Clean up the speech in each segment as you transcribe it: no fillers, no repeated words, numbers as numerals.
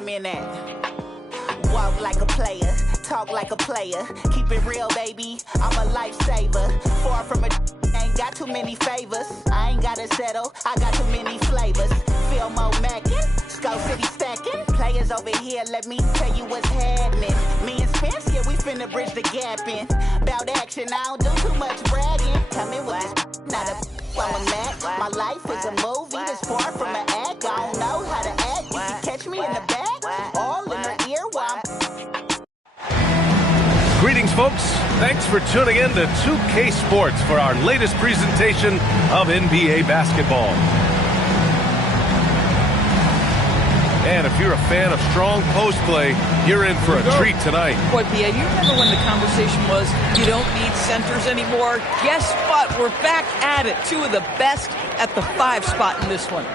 come in at. Walk like a player, talk like a player. Keep it real, baby, I'm a lifesaver. Far from a ain't got too many favors. I ain't gotta settle, I got too many flavors. Feel more mackin', Skull City stacking. Players over here, let me tell you what's happening. Me and Spence, yeah, we finna bridge the gap in. Bout action, I don't do too much bragging. Come in with this, not a I'm a Mac. My life is a movie that's far from an act. I don't know how to act. You can catch me in the back, all in her ear while I'm... Greetings, folks. Thanks for tuning in to 2K Sports for our latest presentation of NBA basketball. And if you're a fan of strong post play, you're in for a treat tonight. Boy, Pia, you remember when the conversation was, you don't need centers anymore? Guess what? We're back at it. Two of the best at the 5 spot in this one.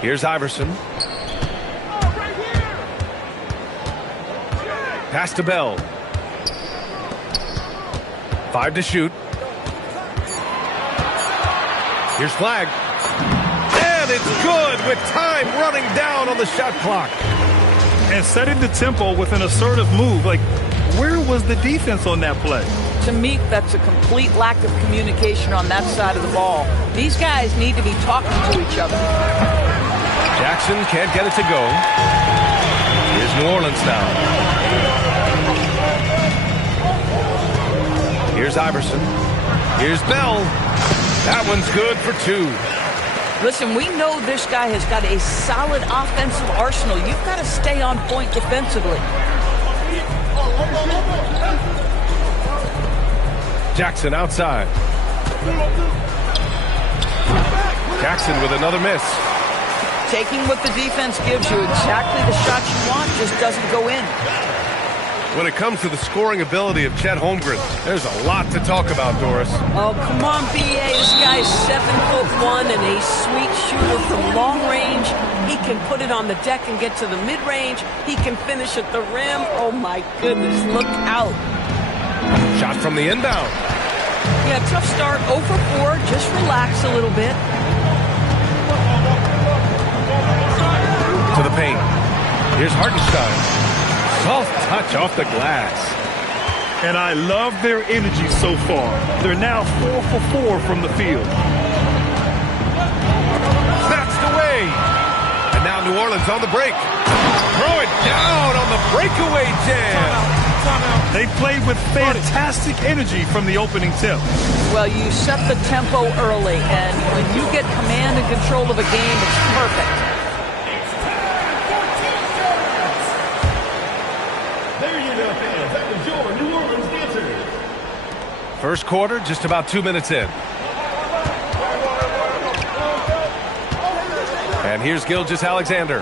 Here's Iverson. Pass to Bell. 5 to shoot. Here's Flag. And it's good with time running down on the shot clock. And setting the tempo with an assertive move. Like, where was the defense on that play? To me, that's a complete lack of communication on that side of the ball. These guys need to be talking to each other. Jackson can't get it to go. Here's New Orleans now. Here's Iverson. Here's Bell. That one's good for 2. Listen, we know this guy has got a solid offensive arsenal. You've got to stay on point defensively. Jackson outside. Jackson with another miss. Taking what the defense gives you, exactly the shot you want, just doesn't go in. When it comes to the scoring ability of Chet Holmgren, there's a lot to talk about, Doris. Oh, come on, B.A. This guy's 7'1" and a sweet shooter from long range. He can put it on the deck and get to the mid-range. He can finish at the rim. Oh, my goodness, look out. Shot from the inbound. Yeah, tough start, 0 for 4. Just relax a little bit. To the paint. Here's Hartenstein. Soft touch off the glass. And I love their energy so far. They're now 4 for 4 from the field. Snatched away. And now New Orleans on the break. Throw it down on the breakaway jam. They played with fantastic energy from the opening tip. Well, you set the tempo early, and when you get command and control of a game, it's perfect. First quarter, just about 2 minutes in. And here's Gilgeous-Alexander.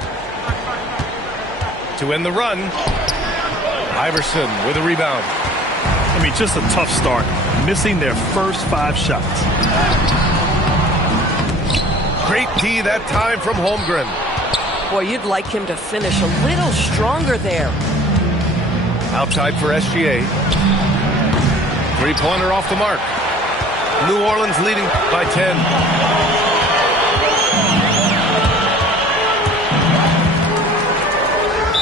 To end the run, Iverson with a rebound. I mean, just a tough start, missing their first 5 shots. Great D that time from Holmgren. Boy, you'd like him to finish a little stronger there. Outside for SGA. Three-pointer off the mark. New Orleans leading by 10.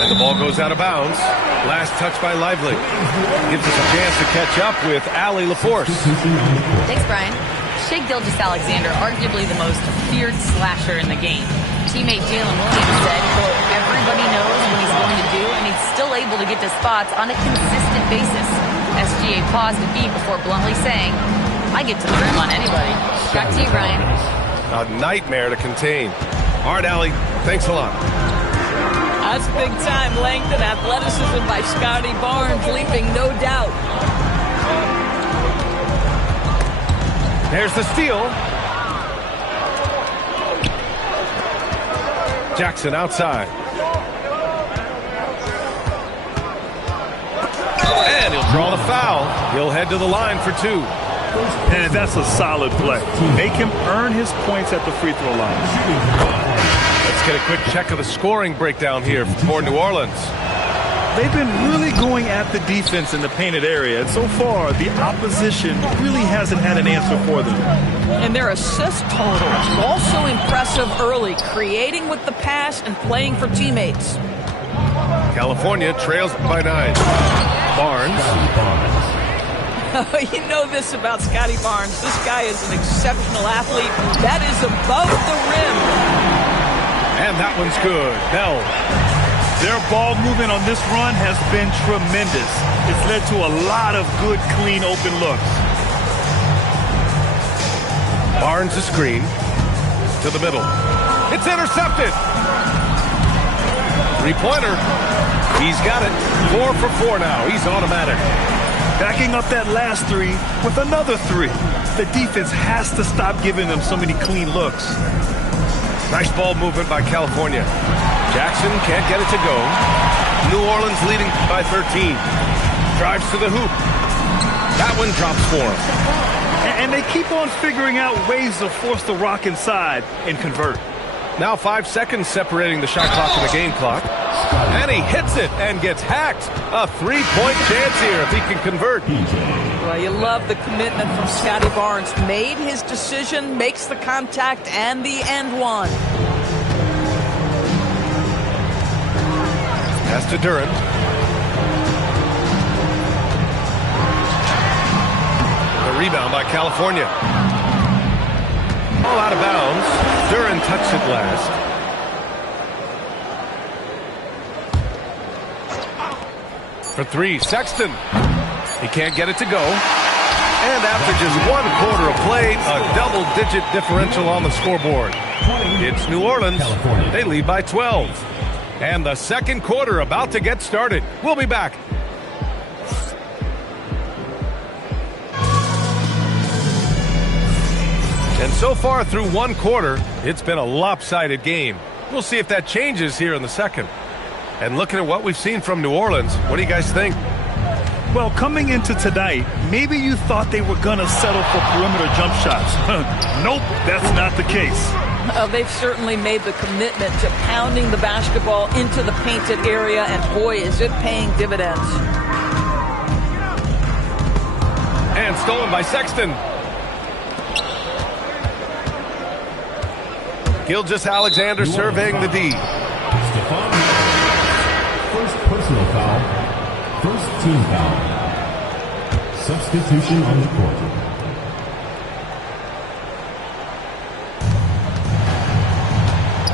And the ball goes out of bounds. Last touch by Lively. Gives us a chance to catch up with Allie LaForce. Thanks, Brian. Shai Gilgeous-Alexander, arguably the most feared slasher in the game. Teammate Jalen Williams said, quote, everybody knows what he's going to do, and he's still able to get to spots on a consistent basis. SGA paused a beat before bluntly saying, I get to the rim on anybody. Back to you, Brian. A nightmare to contain. All right, Allie, thanks a lot. That's big time length and athleticism by Scotty Barnes, leaping no doubt. There's the steal. Jackson outside. And he'll draw the foul. He'll head to the line for 2. And that's a solid play. Make him earn his points at the free throw line. Let's get a quick check of the scoring breakdown here for New Orleans. They've been really going at the defense in the painted area, and so far, the opposition really hasn't had an answer for them. And their assist total, also impressive early, creating with the pass and playing for teammates. California trails by 9. Barnes. You know this about Scotty Barnes. This guy is an exceptional athlete. That is above the rim. And that one's good. Bell. Their ball movement on this run has been tremendous. It's led to a lot of good, clean, open looks. Barnes a screen. To the middle. It's intercepted. Three-pointer. He's got it. 4 for 4 now. He's automatic. Backing up that last three with another three. The defense has to stop giving them so many clean looks. Nice ball movement by California. Jackson can't get it to go. New Orleans leading by 13. Drives to the hoop. That one drops for him. And they keep on figuring out ways to force the rock inside and convert. Now 5 seconds separating the shot clock and the game clock. And he hits it and gets hacked. A 3-point chance here if he can convert. Well, you love the commitment from Scotty Barnes. Made his decision, makes the contact, and the and one. Pass to Duren. The rebound by California. All out of bounds. Duren touched it last. For 3, Sexton. He can't get it to go. And after just 1 quarter of play, a double-digit differential on the scoreboard. It's New Orleans. They lead by 12. And the second quarter about to get started. We'll be back. And so far through 1 quarter, it's been a lopsided game. We'll see if that changes here in the second. And looking at what we've seen from New Orleans, what do you guys think? Well, coming into tonight, maybe you thought they were going to settle for perimeter jump shots. Nope, that's not the case. They've certainly made the commitment to pounding the basketball into the painted area, and boy, is it paying dividends. And stolen by Sexton. Gilgeous-Alexander surveying the D. First personal foul. First team foul. Substitution on the court.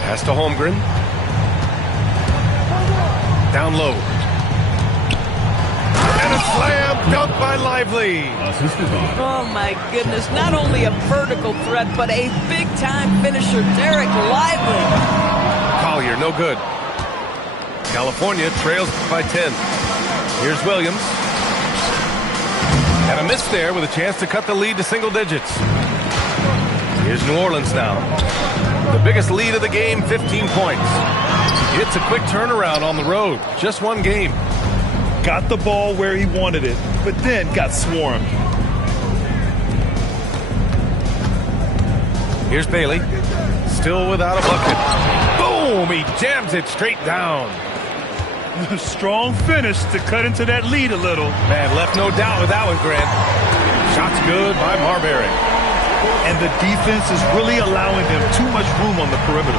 Pass to Holmgren. Down low. And a slam dunk by Lively. Oh my goodness, not only a vertical threat, but a big-time finisher, Derek Lively. Collier, no good. California trails by 10. Here's Williams. And a miss there with a chance to cut the lead to single digits. Here's New Orleans now. The biggest lead of the game, 15 points. It's a quick turnaround on the road. Just 1 game. Got the ball where he wanted it, but then got swarmed. Here's Bailey. Still without a bucket. Boom! He jams it straight down. Strong finish to cut into that lead a little. Man, left no doubt with that one, Grant. Shot's good by Marbury. And the defense is really allowing them too much room on the perimeter.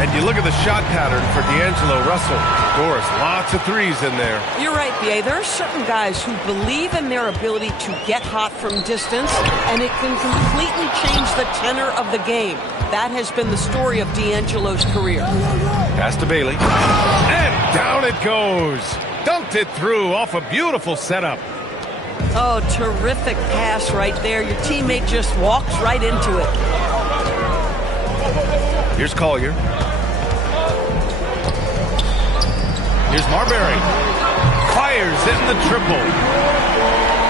And you look at the shot pattern for D'Angelo Russell. Doris, lots of threes in there. You're right, B.A. There are certain guys who believe in their ability to get hot from distance, and it can completely change the tenor of the game. That has been the story of D'Angelo's career. Pass to Bailey. And down it goes. Dunked it through off a beautiful setup. Oh, terrific pass right there. Your teammate just walks right into it. Here's Collier. Here's Marbury. Fires in the triple.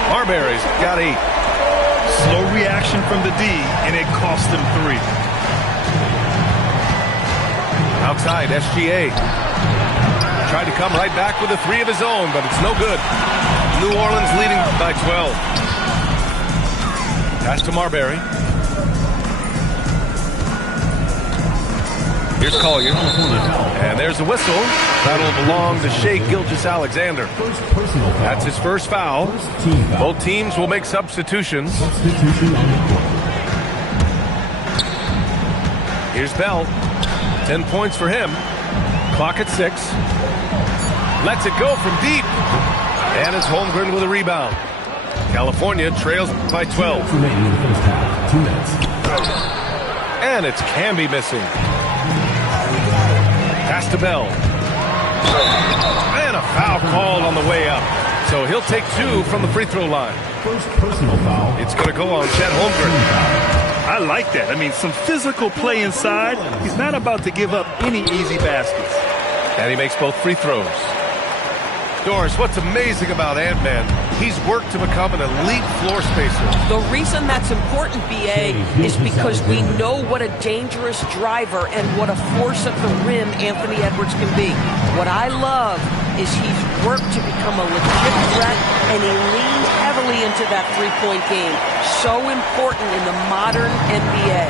Marbury's got 8. Slow reaction from the D, and it cost him 3. Outside, SGA. Tried to come right back with a 3 of his own, but it's no good. New Orleans leading by 12. Pass to Marbury. Here's Collier. And there's a whistle. That'll belong to Shai Gilgeous-Alexander. That's his first foul. Both teams will make substitutions. Here's Bell. 10 points for him. Clock at 6. Lets it go from deep. And it's Holmgren with a rebound. California trails by 12. And it's Camby missing. Pass to Bell. And a foul called on the way up. So he'll take 2 from the free throw line. First personal foul. It's going to go on Chet Holmgren. I like that. I mean, some physical play inside. He's not about to give up any easy baskets. And he makes both free throws. Doris, what's amazing about Ant-Man, he's worked to become an elite floor spacer. The reason that's important, B.A., is because we know what a dangerous driver and what a force at the rim Anthony Edwards can be. What I love is he's worked to become a legit threat, and he leans heavily into that three-point game. So important in the modern NBA.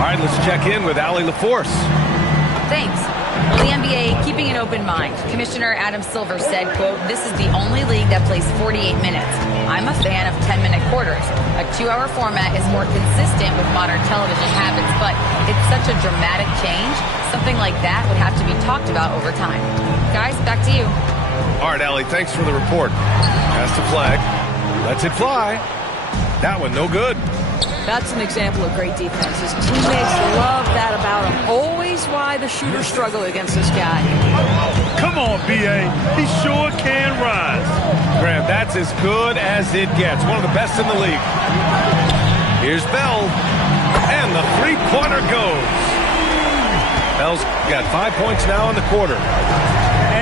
All right, let's check in with Allie LaForce. Thanks. Well, the NBA keeping an open mind. Commissioner Adam Silver said, quote, "This is the only league that plays 48 minutes. I'm a fan of 10-minute quarters. A 2-hour format is more consistent with modern television habits, but it's such a dramatic change. Something like that would have to be talked about over time." Guys, back to you. All right, Allie, thanks for the report. Pass to Flag. Lets it fly. That one, no good. That's an example of great defense. His teammates love that about him. Always why the shooters struggle against this guy. Come on, B.A. He sure can rise. Graham, that's as good as it gets. One of the best in the league. Here's Bell. And the three-pointer goes. Bell's got 5 points now in the quarter.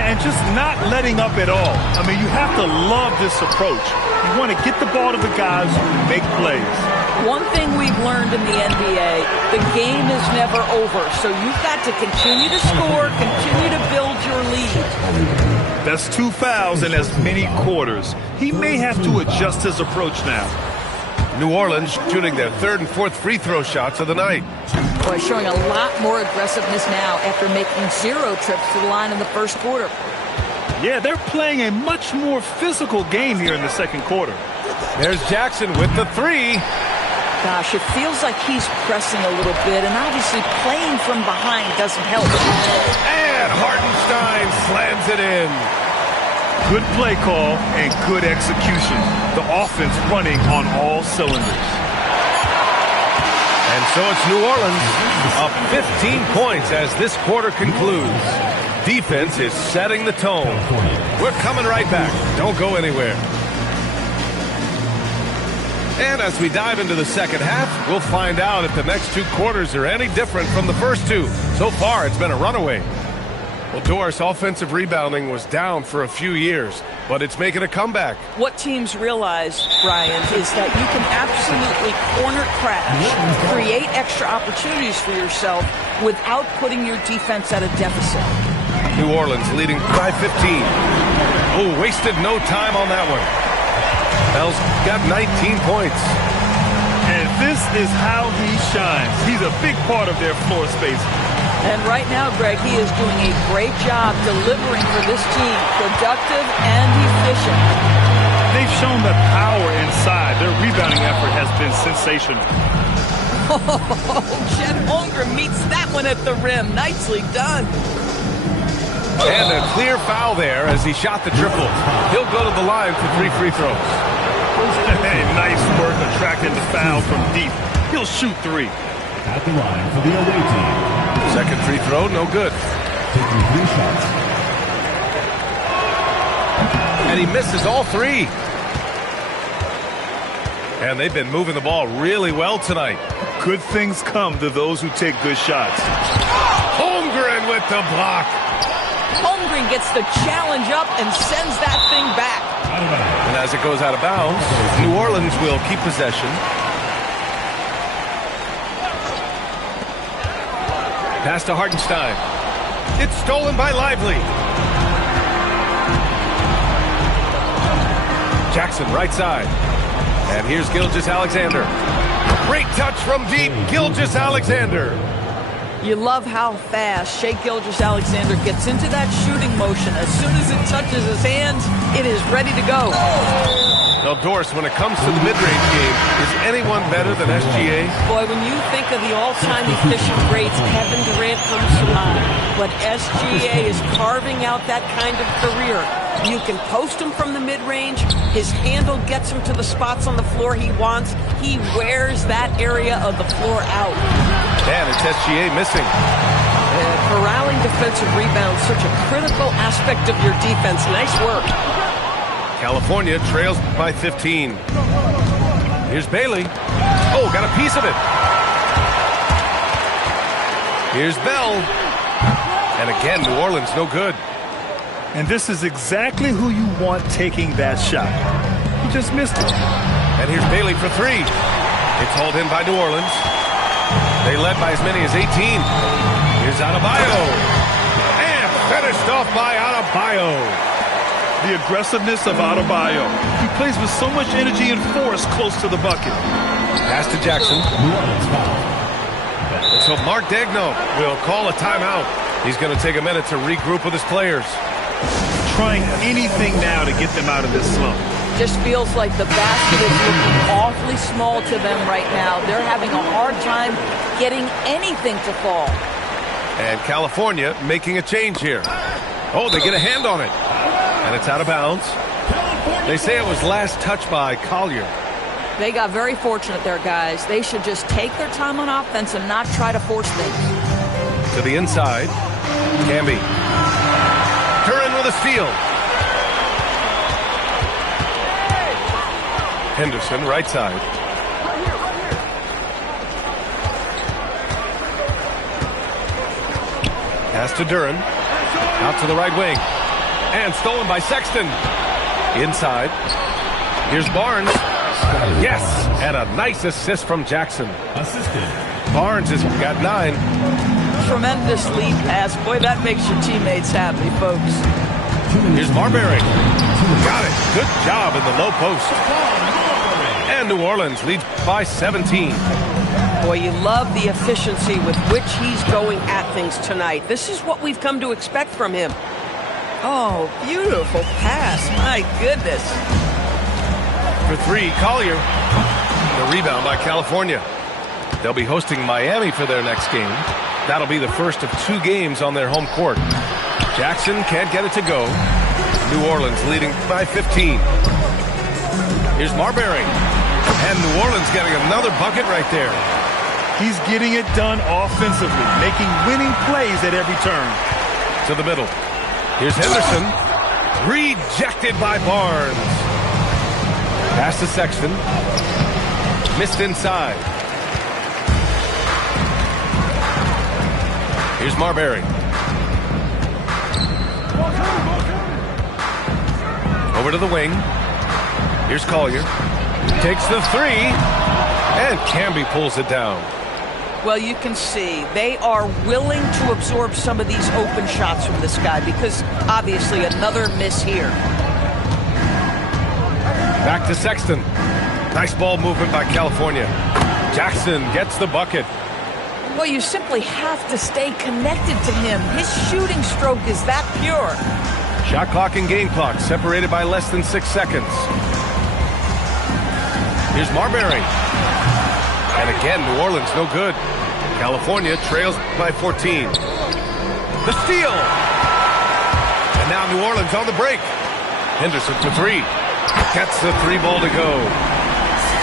And just not letting up at all. I mean, you have to love this approach. You want to get the ball to the guys who make plays. One thing we've learned in the NBA, the game is never over. So you've got to continue to score, continue to build your lead. That's 2 fouls in as many quarters. He may have to adjust his approach now. New Orleans shooting their 3rd and 4th free throw shots of the night. Boy, showing a lot more aggressiveness now after making 0 trips to the line in the first quarter. Yeah, they're playing a much more physical game here in the second quarter. There's Jackson with the 3. Gosh, it feels like he's pressing a little bit, and obviously playing from behind doesn't help. And Hartenstein slams it in. Good play call and good execution. The offense running on all cylinders. And so it's New Orleans up 15 points as this quarter concludes. Defense is setting the tone. We're coming right back. Don't go anywhere. And as we dive into the second half, we'll find out if the next 2 quarters are any different from the first 2. So far, it's been a runaway. Well, Doris, offensive rebounding was down for a few years, but it's making a comeback. What teams realize, Brian, is that you can absolutely corner crash, create extra opportunities for yourself without putting your defense at a deficit. New Orleans leading by 15. Oh, wasted no time on that one. Bell's got 19 points. And this is how he shines. He's a big part of their floor space. And right now, Greg, he is doing a great job delivering for this team, productive and efficient. They've shown the power inside. Their rebounding effort has been sensational. Oh, Chet Holmgren meets that one at the rim. Nicely done. And a clear foul there as he shot the triple. He'll go to the line for 3 free throws. Hey, nice work attracting the foul from deep. He'll shoot 3. At the line for the away team. Second free throw, no good. Taking 3 shots. And he misses all 3. And they've been moving the ball really well tonight. Good things come to those who take good shots. Holmgren with the block. Holmgren gets the challenge up and sends that thing back. And as it goes out of bounds, New Orleans will keep possession. Pass to Hartenstein. It's stolen by Lively. Jackson, right side. And here's Gilgeous-Alexander. Great touch from deep, Gilgeous-Alexander. You love how fast Shai Gilgeous-Alexander gets into that shooting motion. As soon as it touches his hands, it is ready to go. Now, Doris, when it comes to the mid-range game, is anyone better than SGA? Boy, when you think of the all-time efficient greats, Kevin Durant comes to mind. But SGA is carving out that kind of career. You can post him from the mid-range. His handle gets him to the spots on the floor he wants. He wears that area of the floor out. And it's SGA missing. Corralling defensive rebounds, such a critical aspect of your defense. Nice work. California trails by 15. Here's Bailey. Oh, got a piece of it. Here's Bell. And again, New Orleans, no good. And this is exactly who you want taking that shot. He just missed it. And here's Bailey for three. It's hauled in by New Orleans. They led by as many as 18. Here's Adebayo. And finished off by Adebayo. The aggressiveness of Adebayo. He plays with so much energy and force close to the bucket. Pass to Jackson. So Mark Daigneault will call a timeout. He's going to take a minute to regroup with his players. Trying anything now to get them out of this slump. Just feels like the basket is looking awfully small to them right now. They're having a hard time getting anything to fall. And California making a change here. Oh, they get a hand on it. And it's out of bounds. They say it was last touched by Collier. They got very fortunate there, guys. They should just take their time on offense and not try to force things. To the inside. Camby. Curran with a steal. Henderson, right side. Pass to Duren. Out to the right wing. And stolen by Sexton. Inside. Here's Barnes. Yes! And a nice assist from Jackson. Barnes has got 9. Tremendous lead pass. Boy, that makes your teammates happy, folks. Here's Marbury. Got it. Good job in the low post. And New Orleans leads by 17. Boy, you love the efficiency with which he's going at things tonight. This is what we've come to expect from him. Oh, beautiful pass. My goodness. For three, Collier. The rebound by California. They'll be hosting Miami for their next game. That'll be the first of 2 games on their home court. Jackson can't get it to go. New Orleans leading by 15. Here's Marbury. And New Orleans getting another bucket right there. He's getting it done offensively, making winning plays at every turn. To the middle. Here's Henderson. Rejected by Barnes. Pass to Sexton. Missed inside. Here's Marbury. Over to the wing. Here's Collier. Takes the 3. And Camby pulls it down. Well, you can see they are willing to absorb some of these open shots from this guy because obviously another miss here. Back to Sexton. Nice ball movement by California. Jackson gets the bucket. Well, you simply have to stay connected to him. His shooting stroke is that pure. Shot clock and game clock separated by less than 6 seconds. Here's Marbury. And again, New Orleans no good. California trails by 14. The steal. And now New Orleans on the break. Henderson for 3. Gets the 3 ball to go.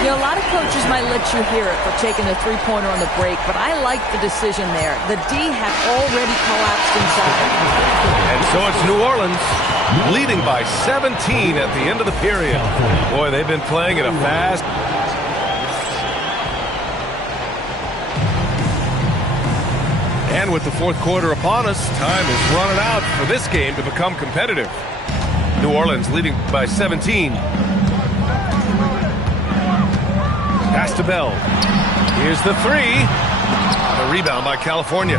You know, a lot of coaches might let you hear it for taking the three-pointer on the break, but I like the decision there. The D had already collapsed inside. And so it's New Orleans leading by 17 at the end of the period. Boy, they've been playing at a fast. And with the fourth quarter upon us, time is running out for this game to become competitive. New Orleans leading by 17. Pass to Bell. Here's the 3. The rebound by California.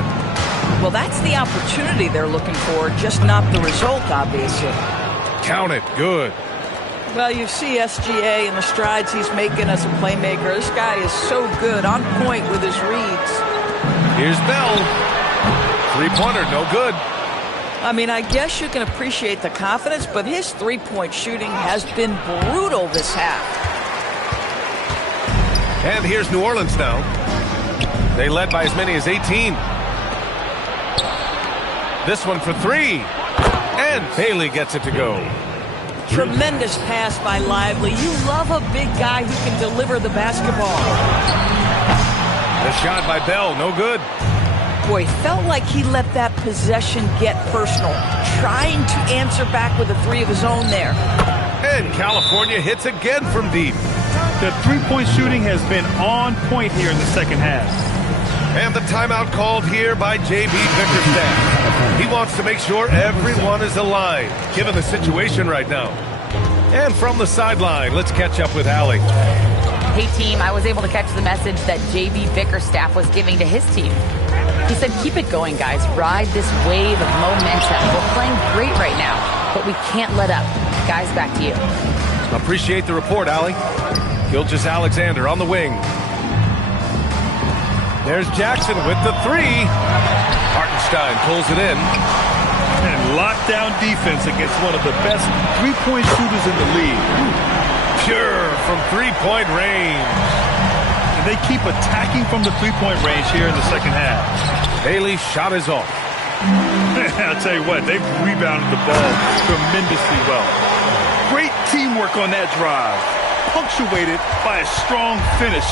Well, that's the opportunity they're looking for, just not the result, obviously. Count it. Good. Well, you see SGA and the strides he's making as a playmaker. This guy is so good, on point with his reads. Here's Bell. Three-pointer, no good. I mean, I guess you can appreciate the confidence, but his three-point shooting has been brutal this half. And here's New Orleans now. They led by as many as 18. This one for three. And Bailey gets it to go. Tremendous pass by Lively. You love a big guy who can deliver the basketball. The shot by Bell, no good. Boy, felt like he let that possession get personal, trying to answer back with a three of his own there. And California hits again from deep. The three-point shooting has been on point here in the second half. And the timeout called here by J.B. Bickerstaff. He wants to make sure everyone is aligned, given the situation right now. And from the sideline, let's catch up with Allie. Hey, team, I was able to catch the message that J.B. Bickerstaff was giving to his team. He said, keep it going, guys. Ride this wave of momentum. We're playing great right now, but we can't let up. Guys, back to you. Appreciate the report, Allie. Gilgeous-Alexander on the wing. There's Jackson with the three. Hartenstein pulls it in. And lockdown defense against one of the best three-point shooters in the league. Pure from three-point range. And they keep attacking from the three-point range here in the second half. Bailey's shot is off. I'll tell you what, they've rebounded the ball tremendously well. Great teamwork on that drive, punctuated by a strong finish.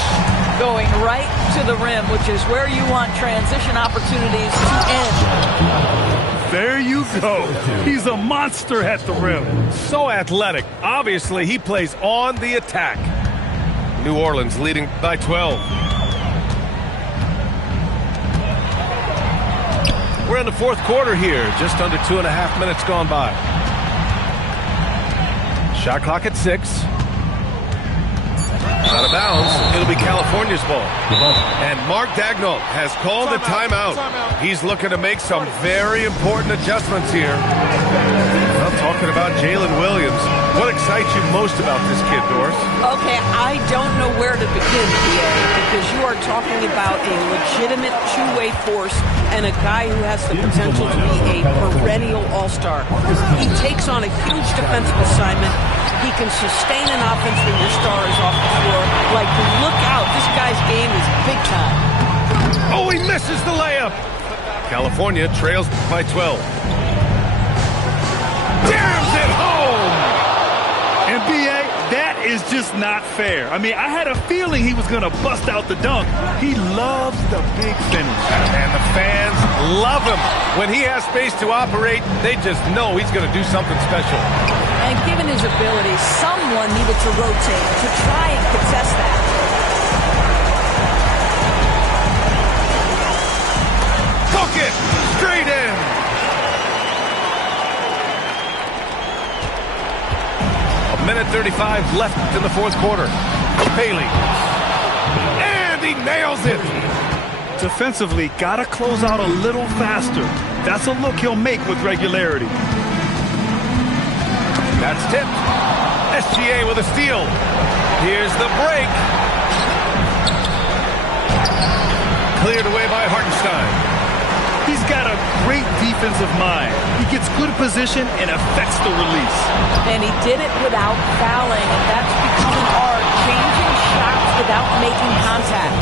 Going right to the rim, which is where you want transition opportunities to end. There you go. He's a monster at the rim. So athletic. Obviously, he plays on the attack. New Orleans leading by 12. We're in the fourth quarter here. Just under 2.5 minutes gone by. Shot clock at 6. Out of bounds. It'll be California's ball. And Mark Daigneault has called the timeout. He's looking to make some very important adjustments here. Well, talking about Jalen Williams, what excites you most about this kid, Doris? Okay, I don't know where to begin, BA, because you are talking about a legitimate two-way force and a guy who has the potential to be a perennial all-star. He takes on a huge defensive assignment. He can sustain an offense when your star is off the floor. Like, look out, this guy's game is big time. Oh, he misses the layup. California trails by 12. Jams it home. And B.A., that is just not fair. I mean, I had a feeling he was going to bust out the dunk. He loves the big finish. And the fans love him. When he has space to operate, they just know he's going to do something special. And given his ability, someone needed to rotate to try and contest that. Hook it! Straight in! A minute 35 left in the fourth quarter. Bailey. And he nails it! Defensively, got to close out a little faster. That's a look he'll make with regularity. That's tipped. SGA with a steal. Here's the break. Cleared away by Hartenstein. He's got a great defensive mind. He gets good position and affects the release. And he did it without fouling, and that's become an art, changing shots without making contact.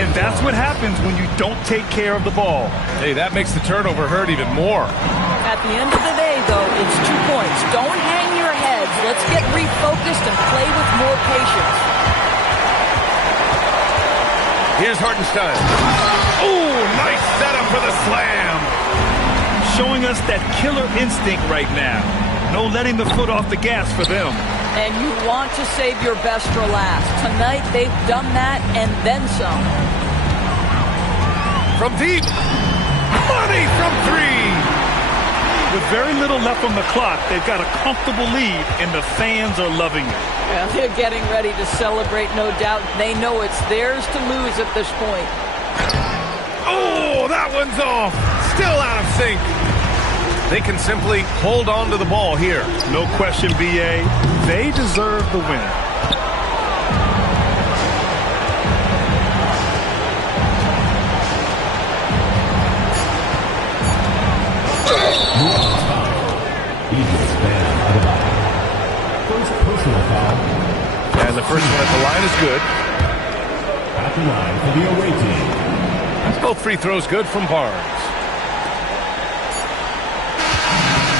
And that's what happens when you don't take care of the ball. Hey, that makes the turnover hurt even more. At the end of the day, though, it's 2 points. Don't hang your heads. Let's get refocused and play with more patience. Here's Hartenstein. Ooh, nice setup for the slam. Showing us that killer instinct right now. No letting the foot off the gas for them. And you want to save your best for last. Tonight, they've done that and then some. From deep. Money from 3. With very little left on the clock, they've got a comfortable lead, and the fans are loving it. Well, they're getting ready to celebrate, no doubt. They know it's theirs to lose at this point. Oh, that one's off. Still out of sync. They can simply hold on to the ball here. No question, B.A. They deserve the win. Eagles ban Adebayo. First personal foul. And the first one at the line is good. At the line for the away team. Both free throws good from Barnes.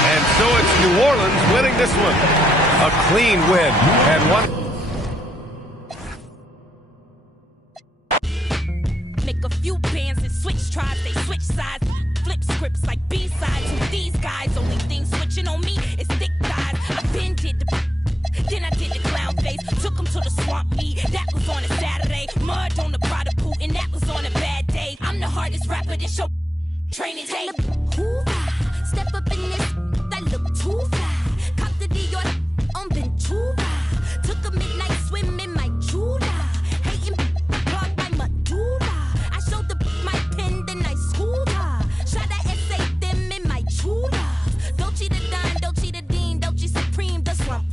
And so it's New Orleans winning this one. A clean win. And one. Make a few bands and switch tribes, they switch sides. Flip scripts like B-sides. Who these guys? Only thing switching on me is thick thighs. I been did the then I did the clown face. Took him to the swamp meet. That was on a Saturday. Mud on the Prada boot, and that was on a bad day. I'm the hardest rapper this show. Training tape. Step up in this. That look too fly. Cop the Dior on Ventura. Took a midnight swim in my Jula. Hating clogged by medulla. I showed the my pen, then I schooled her. Shot a essay them in my Jula. Dolce the Don, Dolce the Dean, Dolce Supreme. The swamp.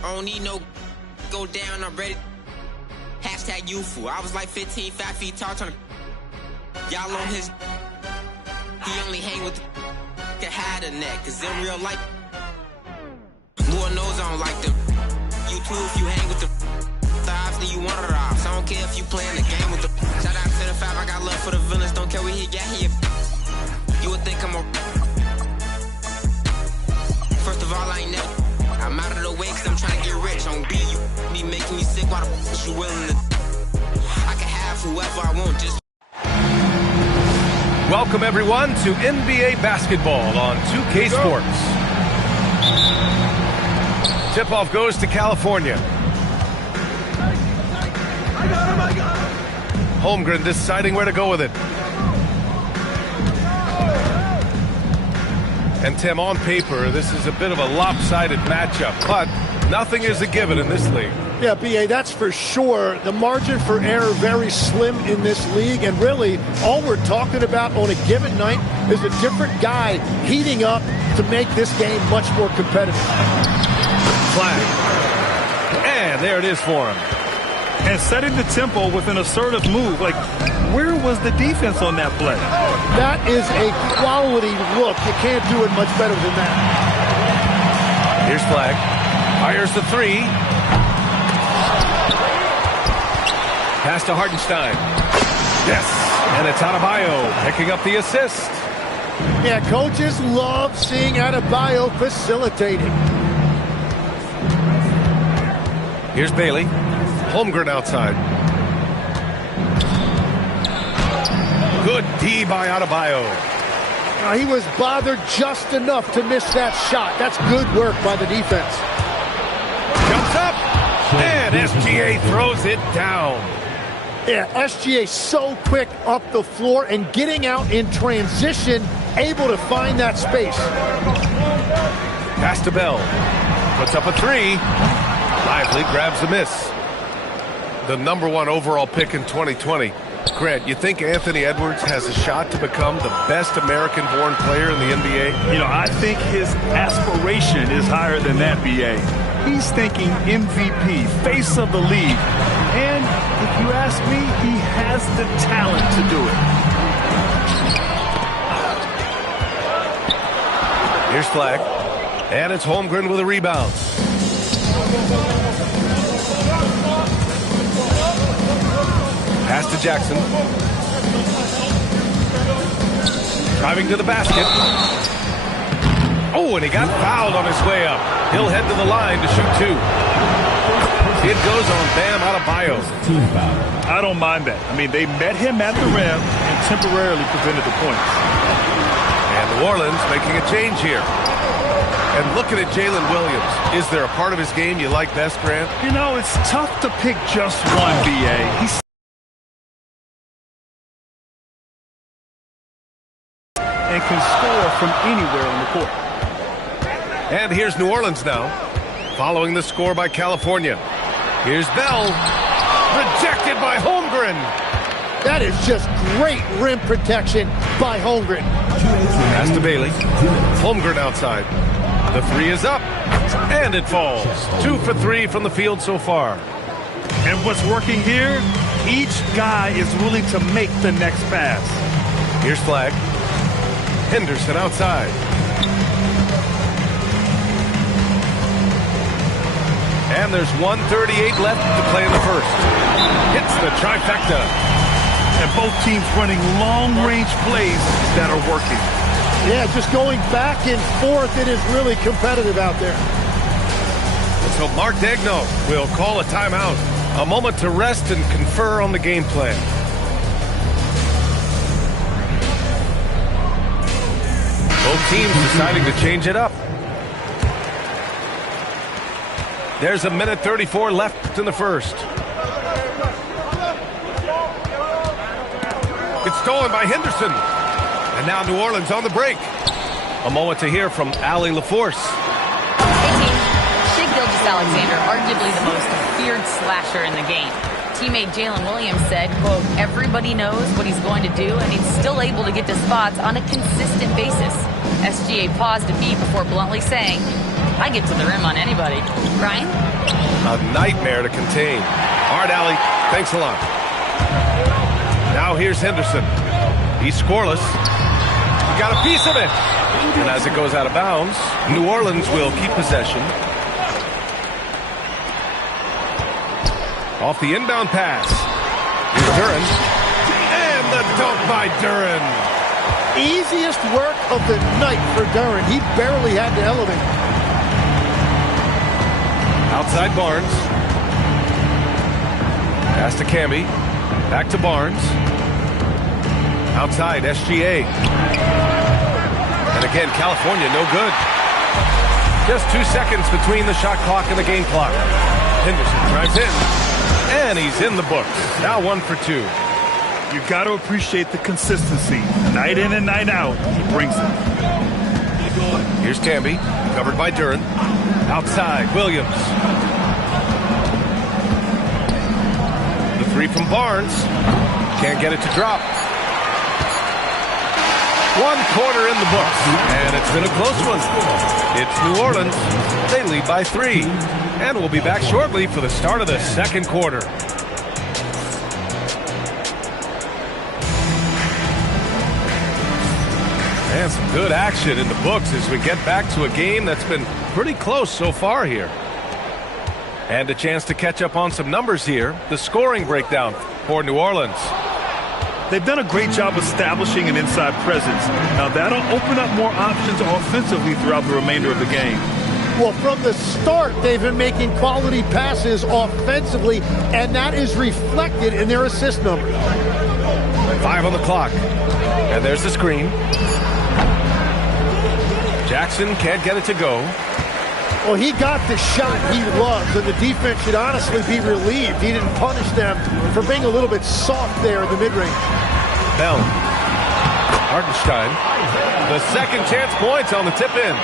I don't need no go down, I'm ready. Hashtag youthful. I was like 15, 5 feet tall, trying to y'all on his. He only hang with the can hide a neck, cause in real life, Lord knows I don't like them. You too, if you hang with the thighs, then you want it off. So I don't care if you playing the game with the. Shout out to the 5, I got love for the villains, don't care where he got here. You would think I'm a. First of all, I ain't never. I'm out of the way cause I'm trying to get rich. On B, you be making me sick. Why the f you willing to? I can have whoever I want, just. Welcome everyone to NBA basketball on 2K Sports. Tip-off goes to California. Holmgren deciding where to go with it. And Tim, on paper, this is a bit of a lopsided matchup, but nothing is a given in this league. Yeah, B.A., that's for sure. The margin for error very slim in this league, and really all we're talking about on a given night is a different guy heating up to make this game much more competitive. Flag. And there it is for him. And setting the tempo with an assertive move. Like, where was the defense on that play? That is a quality look. You can't do it much better than that. Here's Flag. Fires the three. Pass to Hartenstein. Yes. And it's Adebayo picking up the assist. Yeah, coaches love seeing Adebayo facilitating. Here's Bailey. Holmgren outside. Good D by Adebayo. He was bothered just enough to miss that shot. That's good work by the defense. Jumps up. And SGA throws it down. Yeah, SGA so quick up the floor and getting out in transition, able to find that space. Pass to Bell. Puts up a three. Lively grabs the miss. The #1 overall pick in 2020. Grant, you think Anthony Edwards has a shot to become the best American-born player in the NBA? You know, I think his aspiration is higher than that, B.A. He's thinking MVP, face of the league. And if you ask me, he has the talent to do it. Here's Flag. And it's Holmgren with a rebound. Pass to Jackson. Driving to the basket. Oh, and he got fouled on his way up. He'll head to the line to shoot two. It goes on Bam Adebayo. Team foul. I don't mind that. I mean, they met him at the rim and temporarily prevented the points. And New Orleans making a change here. And looking at Jalen Williams, is there a part of his game you like best, Grant? You know, it's tough to pick just one, B.A. He's and can score from anywhere on the court. And here's New Orleans now, following the score by California. Here's Bell, rejected by Holmgren. That is just great rim protection by Holmgren. Pass to Bailey. Holmgren outside. The three is up, and it falls. 2 for 3 from the field so far. And what's working here, Each guy is willing to make the next pass. Here's flag. Henderson outside. And there's 1:38 left to play in the first. Hits the trifecta. And both teams running long-range plays that are working. Yeah, just going back and forth. It is really competitive out there. So Mark Daigneault will call a timeout. A moment to rest and confer on the game plan. Both teams deciding to change it up. There's a minute 34 left in the first. It's stolen by Henderson. And now New Orleans on the break. A moment to hear from Allie LaForce. Hey team, Shai Gilgeous-Alexander, arguably the most feared slasher in the game. Teammate Jalen Williams said, quote, everybody knows what he's going to do and he's still able to get to spots on a consistent basis. SGA paused a beat before bluntly saying, I get to the rim on anybody. Brian? A nightmare to contain. All right, Allie, thanks a lot. Now here's Henderson. He's scoreless. Got a piece of it. And as it goes out of bounds, New Orleans will keep possession. Off the inbound pass. Here's Duren. And the dunk by Duren. Easiest work of the night for Duren. He barely had to elevate. Outside Barnes. Pass to Camby. Back to Barnes. Outside SGA. And again, California, no good. Just 2 seconds between the shot clock and the game clock. Henderson drives in. And he's in the books. Now 1 for 2. You got to appreciate the consistency. Night in and night out, he brings it. Here's Camby, covered by Duren. Outside, Williams. The three from Barnes. Can't get it to drop. 1 quarter in the books, and it's been a close one. It's New Orleans. They lead by 3. And we'll be back shortly for the start of the second quarter. And some good action in the books as we get back to a game that's been pretty close so far here. And a chance to catch up on some numbers here. The scoring breakdown for New Orleans. They've done a great job establishing an inside presence. Now that'll open up more options offensively throughout the remainder of the game. Well, from the start, they've been making quality passes offensively, and that is reflected in their assist numbers. 5 on the clock. And there's the screen. Jackson can't get it to go. Well, he got the shot he loves, and the defense should honestly be relieved. He didn't punish them for being a little bit soft there in the mid-range. Bell. Hartenstein. The second chance points on the tip-in.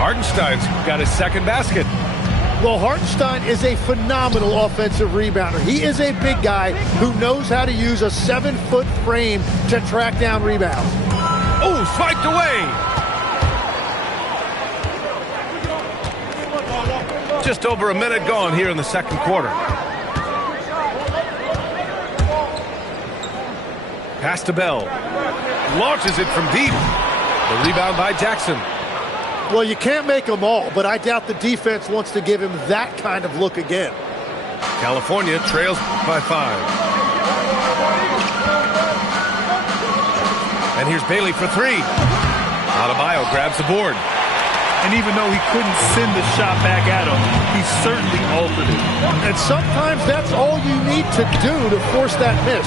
Hartenstein's got his second basket. Well, Hartenstein is a phenomenal offensive rebounder. He is a big guy who knows how to use a 7-foot frame to track down rebounds. Oh, swiped away. Just over a minute gone here in the second quarter. Pass to Bell. Launches it from deep. The rebound by Jackson. Well, you can't make them all, but I doubt the defense wants to give him that kind of look again. California trails by 5. And here's Bailey for 3. Adebayo grabs the board. And even though he couldn't send the shot back at him, he certainly altered it. And sometimes that's all you need to do to force that miss.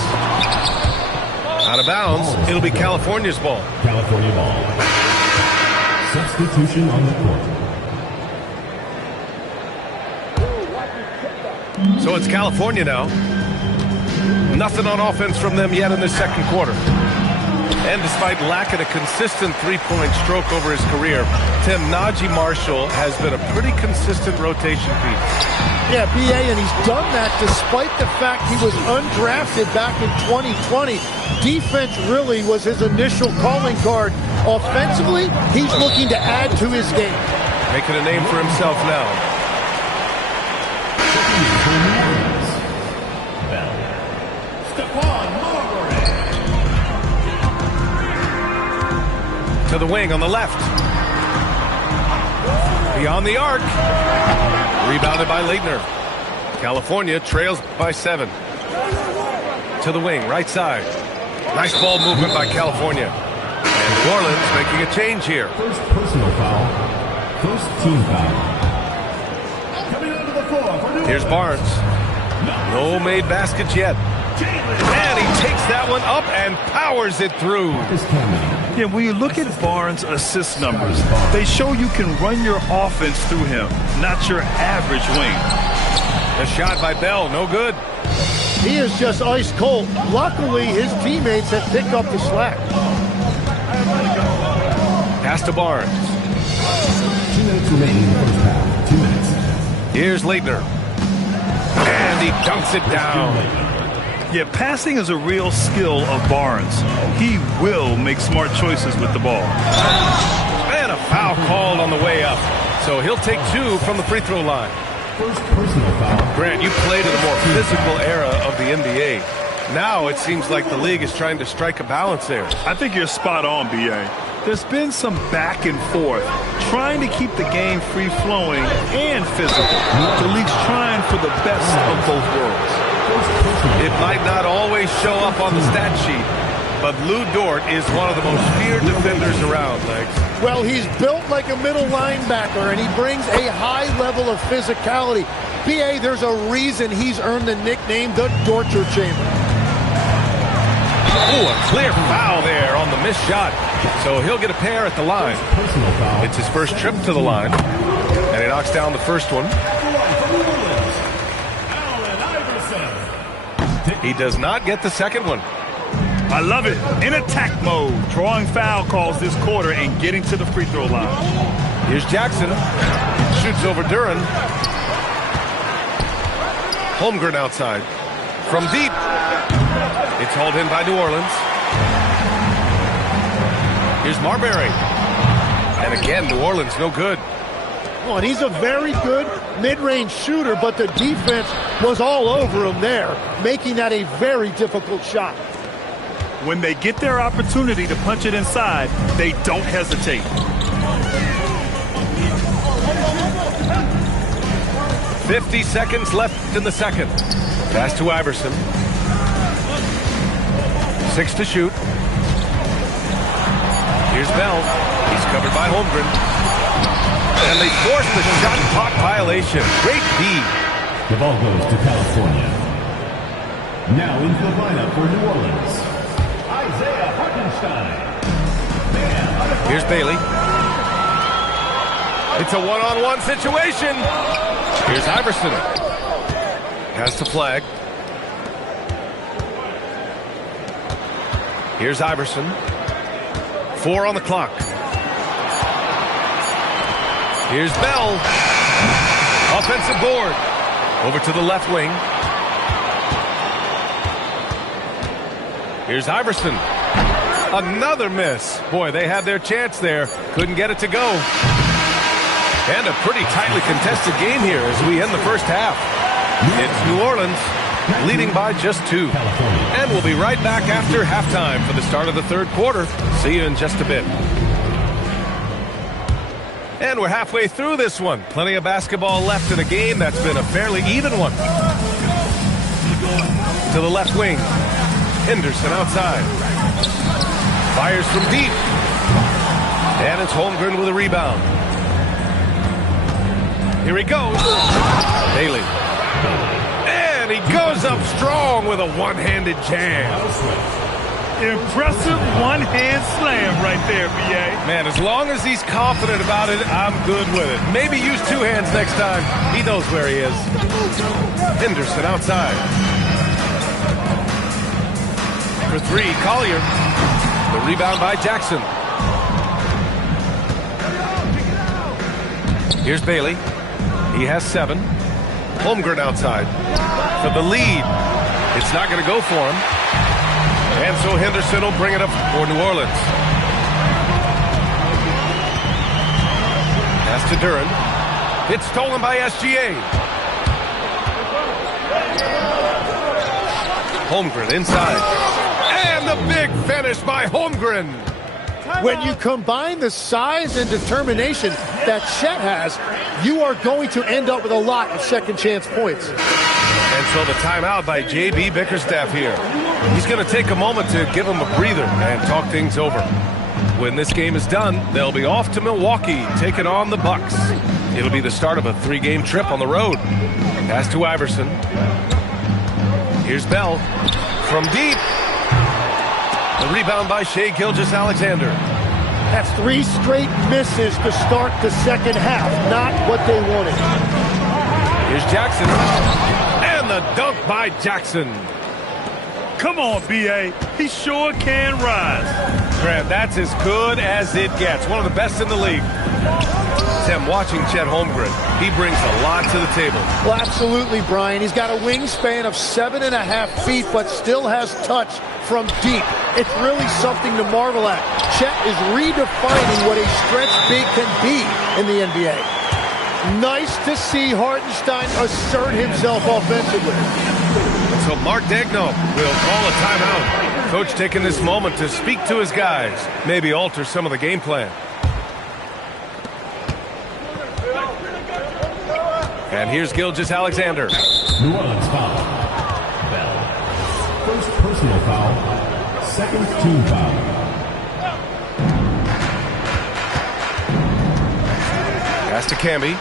Out of bounds, it'll be California's ball. California ball. Substitution on the court. So it's California now. Nothing on offense from them yet in the second quarter. And despite lacking a consistent three-point stroke over his career, Tim, Najee Marshall has been a pretty consistent rotation piece. Yeah, B.A., and he's done that despite the fact he was undrafted back in 2020. Defense really was his initial calling card. Offensively, he's looking to add to his game. Making a name for himself now. To the wing on the left. Beyond the arc. Rebounded by Leitner. California trails by 7. To the wing, right side. Nice ball movement by California. And New Orleans making a change here. First personal foul. First team foul. Coming onto the floor for New Here's Barnes. No made baskets yet. And he takes that one up and powers it through. Yeah, when you look at Barnes' assist numbers, they show you can run your offense through him, not your average wing. A shot by Bell, no good. He is just ice cold. Luckily, his teammates have picked up the slack. Pass to Barnes. 2 minutes remaining in the first half. 2 minutes. Here's Leitner. And he dunks it down. Yeah, passing is a real skill of Barnes. He will make smart choices with the ball. And a foul called on the way up. So he'll take 2 from the free throw line. First personal foul. Grant, you played in a more physical era of the NBA. Now it seems like the league is trying to strike a balance there. I think you're spot on, B.A. There's been some back and forth, trying to keep the game free-flowing and physical. The league's trying for the best of both worlds. It might not always show up on the stat sheet, but Lou Dort is one of the most feared defenders around, Legs. Well, he's built like a middle linebacker, and he brings a high level of physicality. B.A., there's a reason he's earned the nickname the Dorture Chamber. Oh, a clear foul there on the missed shot. So he'll get a pair at the line. It's his first trip to the line, and he knocks down the first one. He does not get the second one. I love it. In attack mode, drawing foul calls this quarter and getting to the free throw line. Here's Jackson. Shoots over Duran. Holmgren outside. From deep. It's hauled in by New Orleans. Here's Marbury. And again, New Orleans no good. Oh, and he's a very good mid-range shooter, but the defense was all over him there, making that a very difficult shot. When they get their opportunity to punch it inside, they don't hesitate. "50 seconds left in the second. Pass to Iverson. 6 to shoot. Here's Bell. He's covered by Holmgren. And they force the shot clock violation. Great D. The ball goes to California. Now into the lineup for New Orleans. Isaiah Hartenstein. Here's Bailey. It's a one-on-one situation. Here's Iverson. Pass to Flag. Here's Iverson. 4 on the clock. Here's Bell. Offensive board. Over to the left wing. Here's Iverson. Another miss. Boy, they had their chance there. Couldn't get it to go. And a pretty tightly contested game here as we end the first half. It's New Orleans leading by just 2. And we'll be right back after halftime for the start of the third quarter. See you in just a bit. And we're halfway through this one. Plenty of basketball left in a game that's been a fairly even one. To the left wing. Henderson outside. Fires from deep. And it's Holmgren with a rebound. Here he goes. Bailey. And he goes up strong with a one-handed jam. Impressive one-hand slam right there, B.A. Man, as long as he's confident about it, I'm good with it. Maybe use 2 hands next time. He knows where he is. Henderson outside. For 3, Collier. The rebound by Jackson. Here's Bailey. He has 7. Holmgren outside. For the lead. It's not going to go for him. And so Henderson will bring it up for New Orleans. Pass to Duran. It's stolen by SGA. Holmgren inside. And the big finish by Holmgren. When you combine the size and determination that Chet has, you are going to end up with a lot of second chance points. And so the timeout by J.B. Bickerstaff here. He's going to take a moment to give him a breather and talk things over. When this game is done, they'll be off to Milwaukee, taking on the Bucks. It'll be the start of a 3-game trip on the road. Pass to Iverson. Here's Bell from deep. The rebound by Shai Gilgeous-Alexander. That's 3 straight misses to start the second half. Not what they wanted. Here's Jackson. And the dunk by Jackson. Come on, B.A. He sure can rise. Grant, that's as good as it gets. One of the best in the league. Tim, watching Chet Holmgren, he brings a lot to the table. Well, absolutely, Brian. He's got a wingspan of 7.5 feet, but still has touch from deep. It's really something to marvel at. Chet is redefining what a stretch big can be in the NBA. Nice to see Hartenstein assert himself offensively. So Mark Daigneault will call a timeout. Coach taking this moment to speak to his guys, maybe alter some of the game plan. And here's Gilgeous-Alexander. New Orleans foul. Bell. First personal foul. Second team foul. Pass to Camby.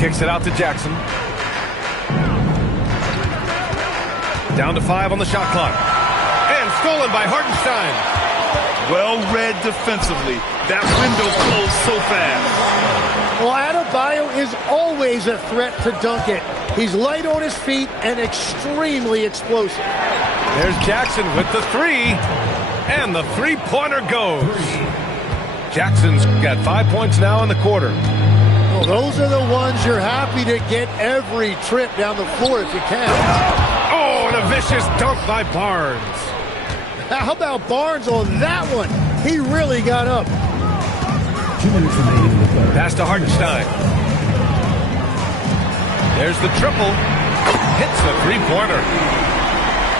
Kicks it out to Jackson. Down to 5 on the shot clock. And stolen by Hartenstein. Well read defensively. That window closed so fast. Well, Adebayo is always a threat to dunk it. He's light on his feet and extremely explosive. There's Jackson with the 3. And the three-pointer goes. Jackson's got 5 points now in the quarter. Well, those are the ones you're happy to get every trip down the floor if you can. Oh, and a vicious dunk by Barnes. How about Barnes on that one? He really got up. 2 minutes remaining in the third. Pass to Hartenstein. There's the triple. Hits the three-pointer.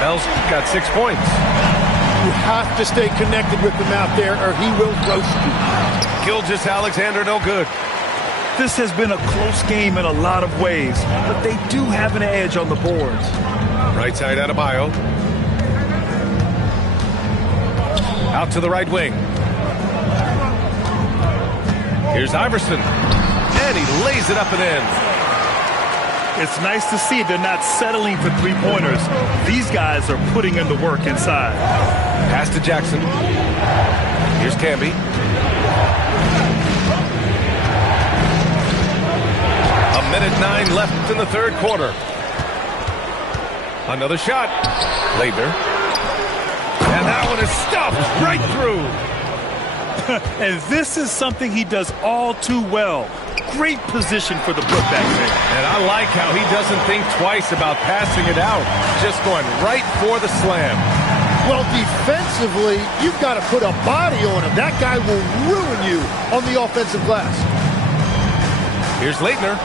Bell's got 6 points. You have to stay connected with him out there or he will roast you. Gilgeous-Alexander no good. This has been a close game in a lot of ways, but they do have an edge on the boards. Right side Adebayo. Out to the right wing. Here's Iverson. And he lays it up and in. It's nice to see they're not settling for three-pointers. These guys are putting in the work inside. Pass to Jackson. Here's Camby. A minute 9 left in the third quarter. Another shot. Leitner. And that one is stuffed right through. And this is something he does all too well. Great position for the putback there. And I like how he doesn't think twice about passing it out. Just going right for the slam. Well, defensively, you've got to put a body on him. That guy will ruin you on the offensive glass. Here's Leitner.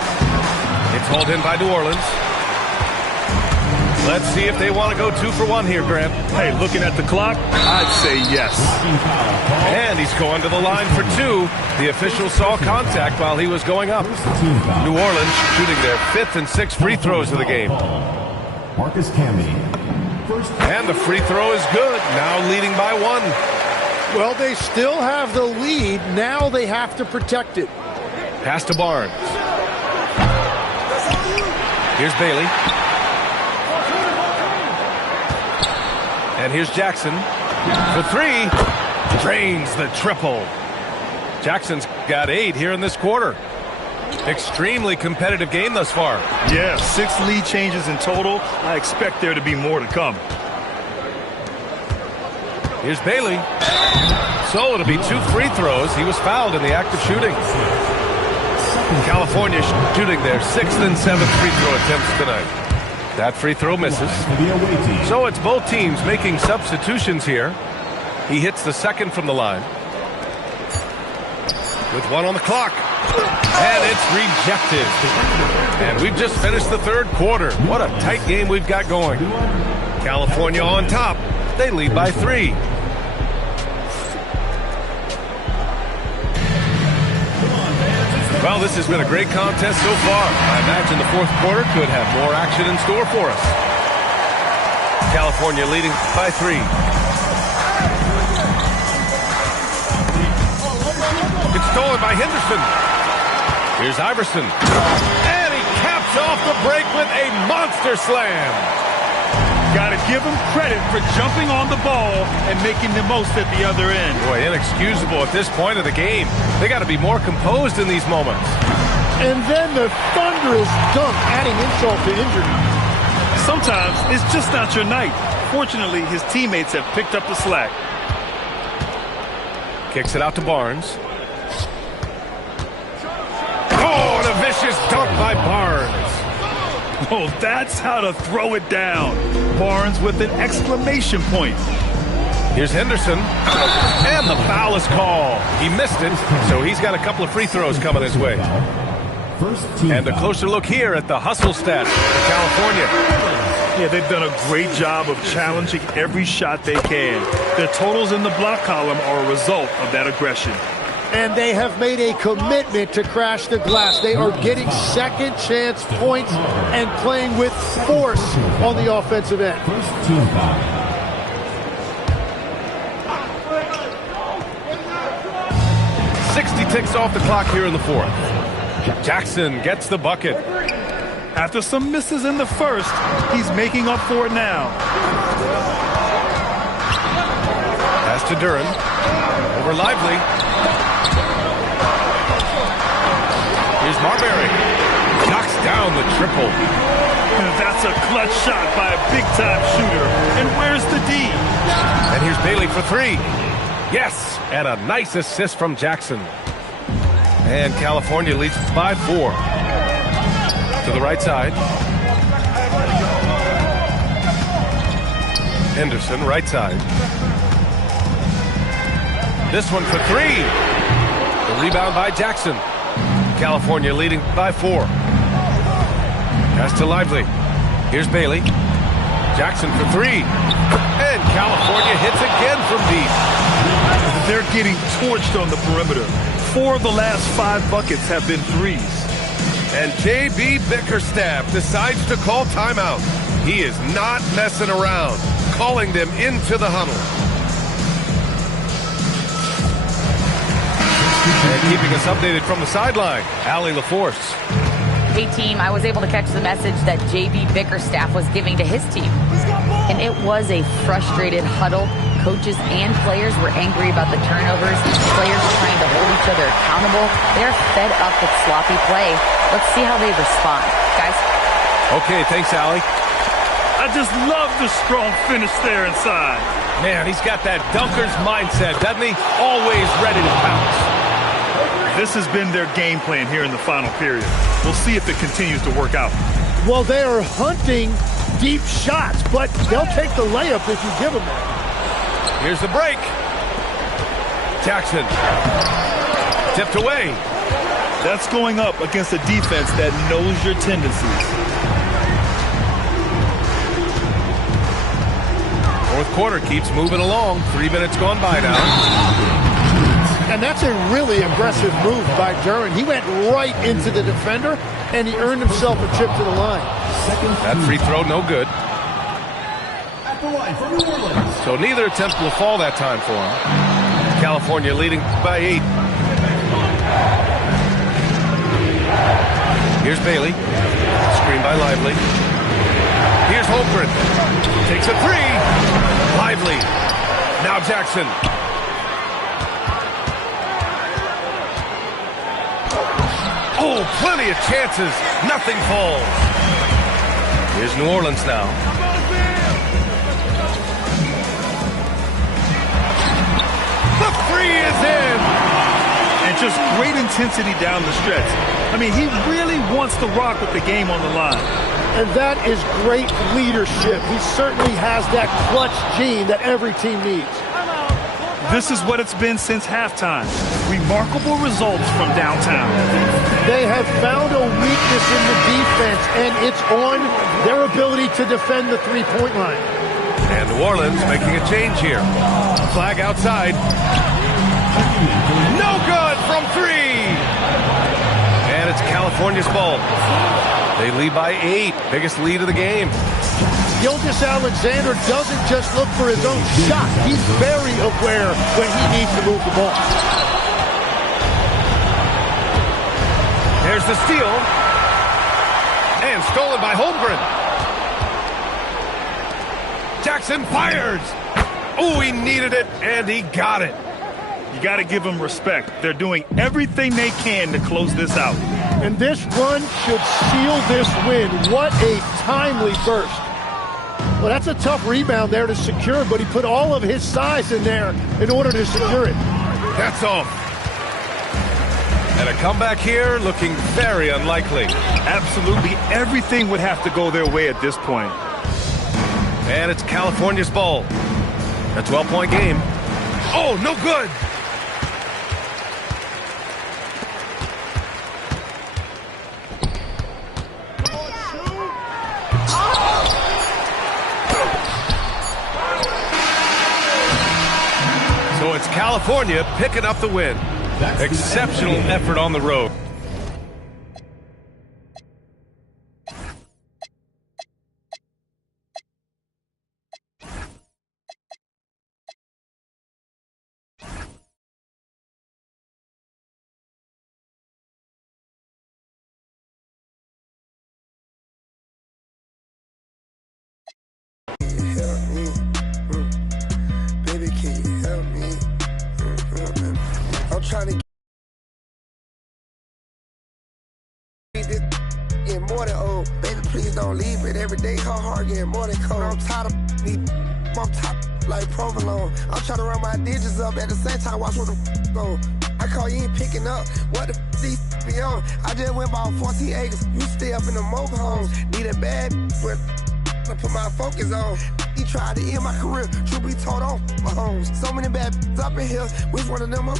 It's hauled in by New Orleans. Let's see if they want to go 2 for 1 here, Grant. Hey, looking at the clock, I'd say yes. And he's going to the line for 2. The official saw contact while he was going up. New Orleans shooting their 5th and 6th free throws of the game. Marcus Camby. And the free throw is good. Now leading by 1. Well, they still have the lead. Now they have to protect it. Pass to Barnes. Here's Bailey. And here's Jackson for 3. Drains the triple. Jackson's got 8 here in this quarter. Extremely competitive game thus far. Yeah, 6 lead changes in total. I expect there to be more to come. Here's Bailey. So it'll be 2 free throws. He was fouled in the act of shooting. California shooting their 6th and 7th free throw attempts tonight. That free throw misses. So it's both teams making substitutions here. He hits the second from the line. With 1 on the clock. And it's rejected. And we've just finished the third quarter. What a tight game we've got going. California on top. They lead by 3. Well, this has been a great contest so far. I imagine the fourth quarter could have more action in store for us. California leading by 3. It's stolen by Henderson. Here's Iverson. And he caps off the break with a monster slam. Got to give him credit for jumping on the ball and making the most at the other end. Boy, inexcusable at this point of the game. They got to be more composed in these moments. And then the thunderous dunk, adding insult to injury. Sometimes it's just not your night. Fortunately, his teammates have picked up the slack. Kicks it out to Barnes. Oh, and a vicious dunk by Barnes. Oh, that's how to throw it down. Barnes with an exclamation point. Here's Henderson. And the foul is called. He missed it, so he's got a couple of free throws coming his way. And a closer look here at the hustle stats for California. Yeah, they've done a great job of challenging every shot they can. Their totals in the block column are a result of that aggression. And they have made a commitment to crash the glass. They are getting second chance points and playing with force on the offensive end. 60 ticks off the clock here in the fourth. Jackson gets the bucket. After some misses in the first, he's making up for it now. Pass to Duren. Over Lively. Here's Marbury. Knocks down the triple. That's a clutch shot by a big-time shooter. And where's the D? And here's Bailey for 3. Yes, and a nice assist from Jackson. And California leads by 4. To the right side. Henderson, right side. This one for 3. The rebound by Jackson. California leading by 4. Pass to Lively. Here's Bailey. Jackson for 3. And California hits again from deep. They're getting torched on the perimeter. 4 of the last 5 buckets have been threes. And J.B. Bickerstaff decides to call timeout. He is not messing around, calling them into the huddle. And keeping us updated from the sideline, Allie LaForce. Hey, team, I was able to catch the message that J.B. Bickerstaff was giving to his team. And it was a frustrated huddle. Coaches and players were angry about the turnovers. Players trying to hold each other accountable. They're fed up with sloppy play. Let's see how they respond. Guys? Okay, thanks, Allie. I just love the strong finish there inside. Man, he's got that dunker's mindset, doesn't he? Always ready to pounce. This has been their game plan here in the final period. We'll see if it continues to work out. Well, they are hunting deep shots, but they'll take the layup if you give them that. Here's the break. Jackson. Tipped away. That's going up against a defense that knows your tendencies. Fourth quarter keeps moving along. 3 minutes gone by now. And that's a really aggressive move by Duren. He went right into the defender, and he earned himself a trip to the line. That free throw, no good. At the line for New Orleans. So neither attempt will fall that time for him. California leading by 8. Here's Bailey. Screen by Lively. Here's Holmgren. Takes a 3. Lively. Now Jackson. Oh, plenty of chances. Nothing falls. Here's New Orleans now. The 3 is in. And just great intensity down the stretch. I mean, he really wants to rock with the game on the line. And that is great leadership. He certainly has that clutch gene that every team needs. This is what it's been since halftime. Remarkable results from downtown. They have found a weakness in the defense, and it's on their ability to defend the three-point line. And New Orleans making a change here. Flag outside. No good from three. And it's California's ball. They lead by 8. Biggest lead of the game. Gilgeous-Alexander doesn't just look for his own shot. He's very aware when he needs to move the ball. There's the steal. And stolen by Holmgren. Jackson fires. Oh, he needed it, and he got it. You got to give them respect. They're doing everything they can to close this out. And this run should seal this win. What a timely burst. Well, that's a tough rebound there to secure, but he put all of his size in there in order to secure it. That's all. And a comeback here looking very unlikely. Absolutely everything would have to go their way at this point. And it's California's ball. A 12-point game. Oh, no good. So it's California picking up the win. Exceptional effort on the road. Getting more than old, baby, please don't leave it. Every day, hard, getting more than cold. I'm tired of me, I'm top like provolone. I'm trying to run my digits up at the same time, watch where the go. I call you ain't picking up, what the these be on? I just went about 14 acres, you stay up in the mobile homes. Need a bad but I put my focus on. He tried to end my career, truth be told on my homes. So many bad up in here, which one of them up?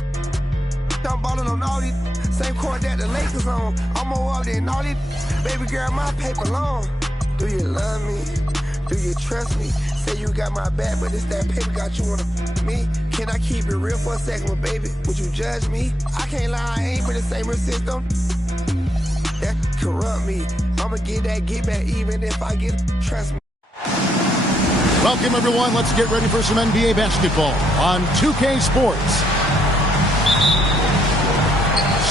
I'm ballin' on all these same court that the Lakers on. I'm more up than all these. Baby girl, my paper long. Do you love me? Do you trust me? Say you got my back, but it's that paper got you on me. Can I keep it real for a second, well, baby? Would you judge me? I can't lie, I ain't been the same system. That corrupt me. I'ma get that get back even if I get trust me. Welcome, everyone. Let's get ready for some NBA basketball on 2K Sports.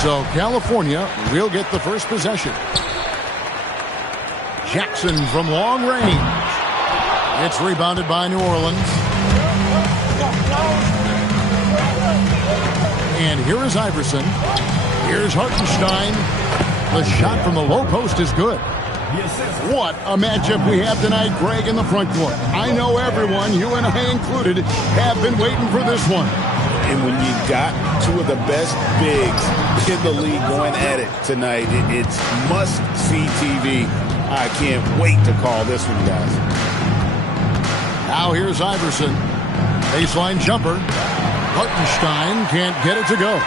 So California will get the first possession. Jackson from long range. It's rebounded by New Orleans. And here is Iverson. Here's Hartenstein. The shot from the low post is good. What a matchup we have tonight, Greg, in the front court. I know everyone, you and I included, have been waiting for this one. And when you got two of the best bigs in the league going at it tonight, it's must-see TV. I can't wait to call this one, guys. Now here's Iverson. Baseline jumper. Hartenstein can't get it to go.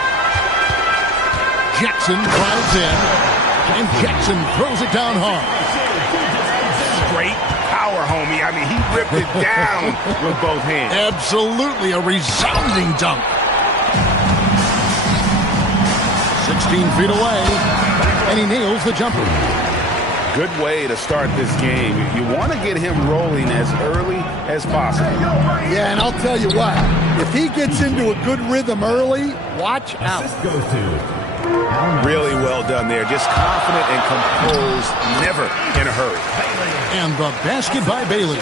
Jackson drives in, and Jackson throws it down hard. Great power, homie. I mean, he ripped it down with both hands. Absolutely a resounding dunk. 16 feet away, and he nails the jumper. Good way to start this game. You want to get him rolling as early as possible. Yeah, and I'll tell you what, if he gets into a good rhythm early, watch out. Really well done there. Just confident and composed, never in a hurry. And the basket by Bailey.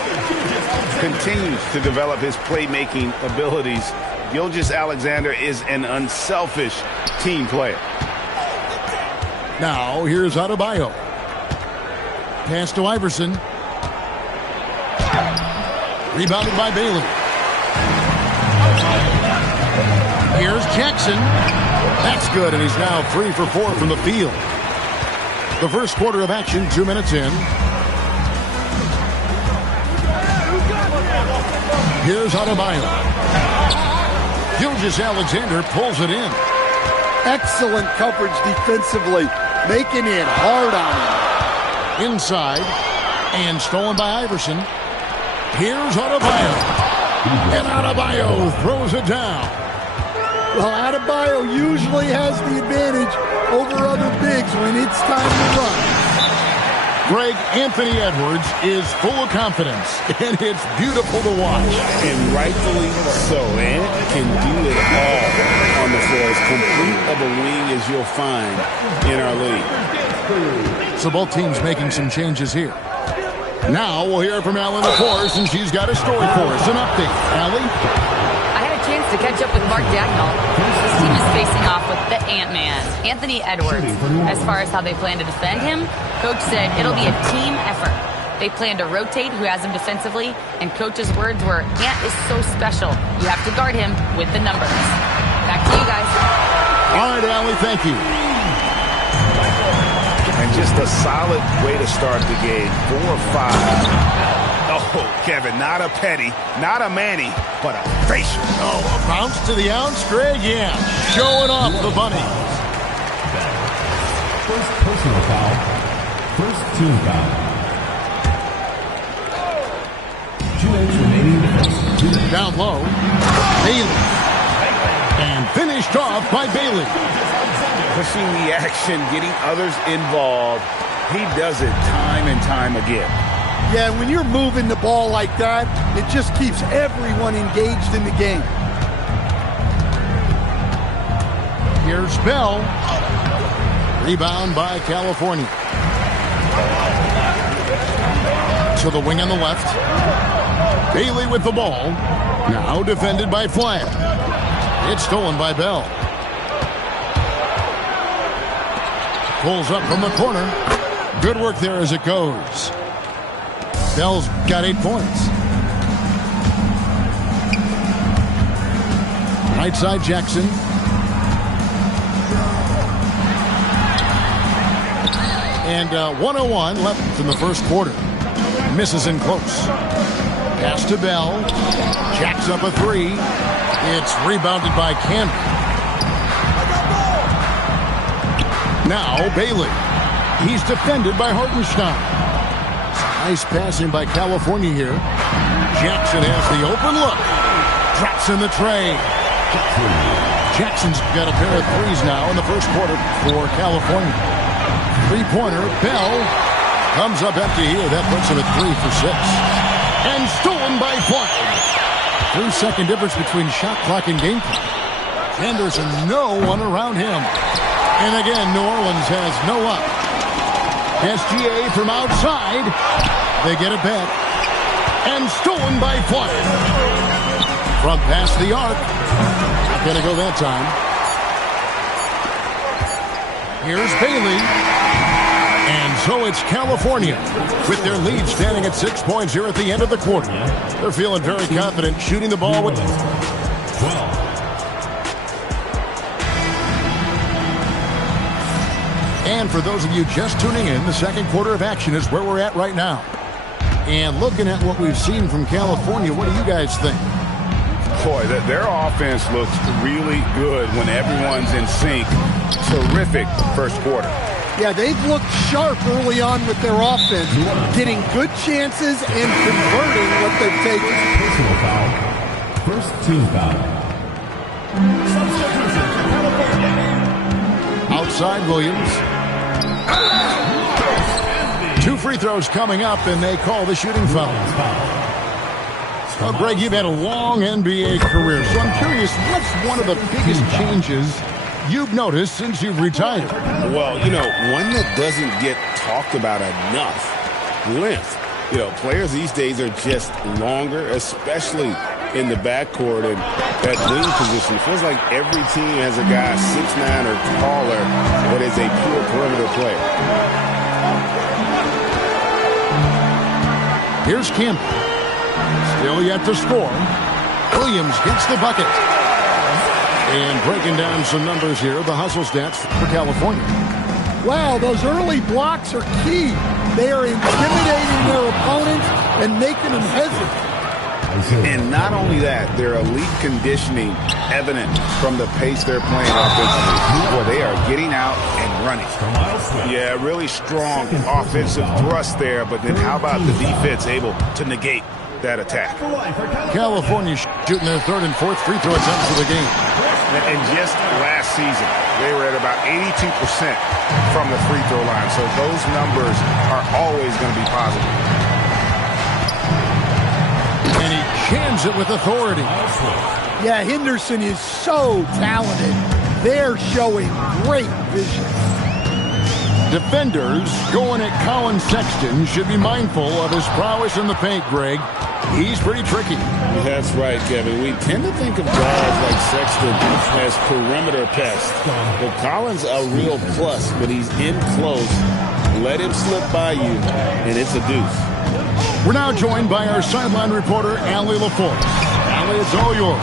Continues to develop his playmaking abilities. Gilgeous-Alexander is an unselfish team player. Now, here's Adebayo. Pass to Iverson. Rebounded by Bailey. Here's Jackson. That's good, and he's now 3 for 4 from the field. The first quarter of action, 2 minutes in. Here's Adebayo. Gilgeous-Alexander pulls it in. Excellent coverage defensively, making it hard on him. Inside, and stolen by Iverson. Here's Adebayo. And Adebayo throws it down. Well, Adebayo usually has the advantage over other bigs when it's time to run. Greg, Anthony Edwards is full of confidence, and it's beautiful to watch. And rightfully so. Ant can do it all on the floor. As complete of a wing as you'll find in our league. So both teams making some changes here. Now we'll hear from Allie LaForce, and she's got a story for us. An update. Allie? I had a chance to catch up with Mark Dagnall. This team is facing off with the Ant-Man, Anthony Edwards. As far as how they plan to defend him, Coach said it'll be a team effort. They plan to rotate who has him defensively, and Coach's words were, Ant is so special. You have to guard him with the numbers. Back to you guys. All right, Allie, thank you. And just a solid way to start the game. 4-5. Oh, Kevin, not a Petty, not a Manny, but a facial. Oh, a bounce to the ounce, Greg, yeah. Showing off the bunny. First personal foul. First team foul. 2 remaining. Down low. Bailey. And finished off by Bailey. Pushing the action, getting others involved. He does it time and time again. Yeah, when you're moving the ball like that, it just keeps everyone engaged in the game. Here's Bell. Rebound by California. To the wing on the left. Bailey with the ball. Now defended by Flagg. It's stolen by Bell. Pulls up from the corner. Good work there as it goes. Bell's got 8 points. Right side Jackson. And 1:01 left in the first quarter. Misses in close. Pass to Bell. Jacks up a 3. It's rebounded by Canby. Now Bailey. He's defended by Hartenstein. Nice passing by California here. Jackson has the open look. Drops in the tray. Jackson's got a pair of threes now in the first quarter for California. Three-pointer. Bell comes up empty here. That puts him at 3 for 6. And stolen by Flagg. 3-second difference between shot clock and game clock. Anderson, no one around him. And again, New Orleans has no up. SGA from outside. They get it back. And stolen by Flagg. From past the arc. Not going to go that time. Here's Bailey. And so it's California with their lead standing at 6 points here at the end of the quarter. They're feeling very confident shooting the ball with 12. And for those of you just tuning in, the second quarter of action is where we're at right now. And looking at what we've seen from California, what do you guys think? Boy, their offense looks really good when everyone's in sync. Terrific first quarter. Yeah, they've looked sharp early on with their offense, getting good chances and converting what they've taken. Personal foul. First team foul. Outside Williams. 2 free throws coming up, and they call the shooting foul. Well, Greg, you've had a long NBA career, so I'm curious, what's one of the biggest changes you've noticed since you've retired? Well, one that doesn't get talked about enough, length. Players these days are just longer, especially in the backcourt and that wing position. It feels like every team has a guy 6'9" or taller that is a pure perimeter player. Here's Campbell. Still yet to score. Williams gets the bucket. And breaking down some numbers here, the hustle stats for California. Wow, those early blocks are key. They are intimidating their opponents and making them hesitate. And not only that, their elite conditioning evident from the pace they're playing offensively, where they are getting out and running. Yeah, really strong offensive thrust there, but then how about the defense able to negate that attack? California shooting their third and fourth free throw attempts of the game. And just last season, they were at about 82% from the free throw line. So those numbers are always going to be positive. And he jams it with authority. Yeah, Henderson is so talented. They're showing great vision. Defenders going at Colin Sexton should be mindful of his prowess in the paint, Greg. He's pretty tricky. That's right, Kevin. We tend to think of guys like Sexton as perimeter pests. But Collins a real plus, but he's in close. Let him slip by you, and it's a deuce. We're now joined by our sideline reporter, Allie LaForce. Allie, it's all yours.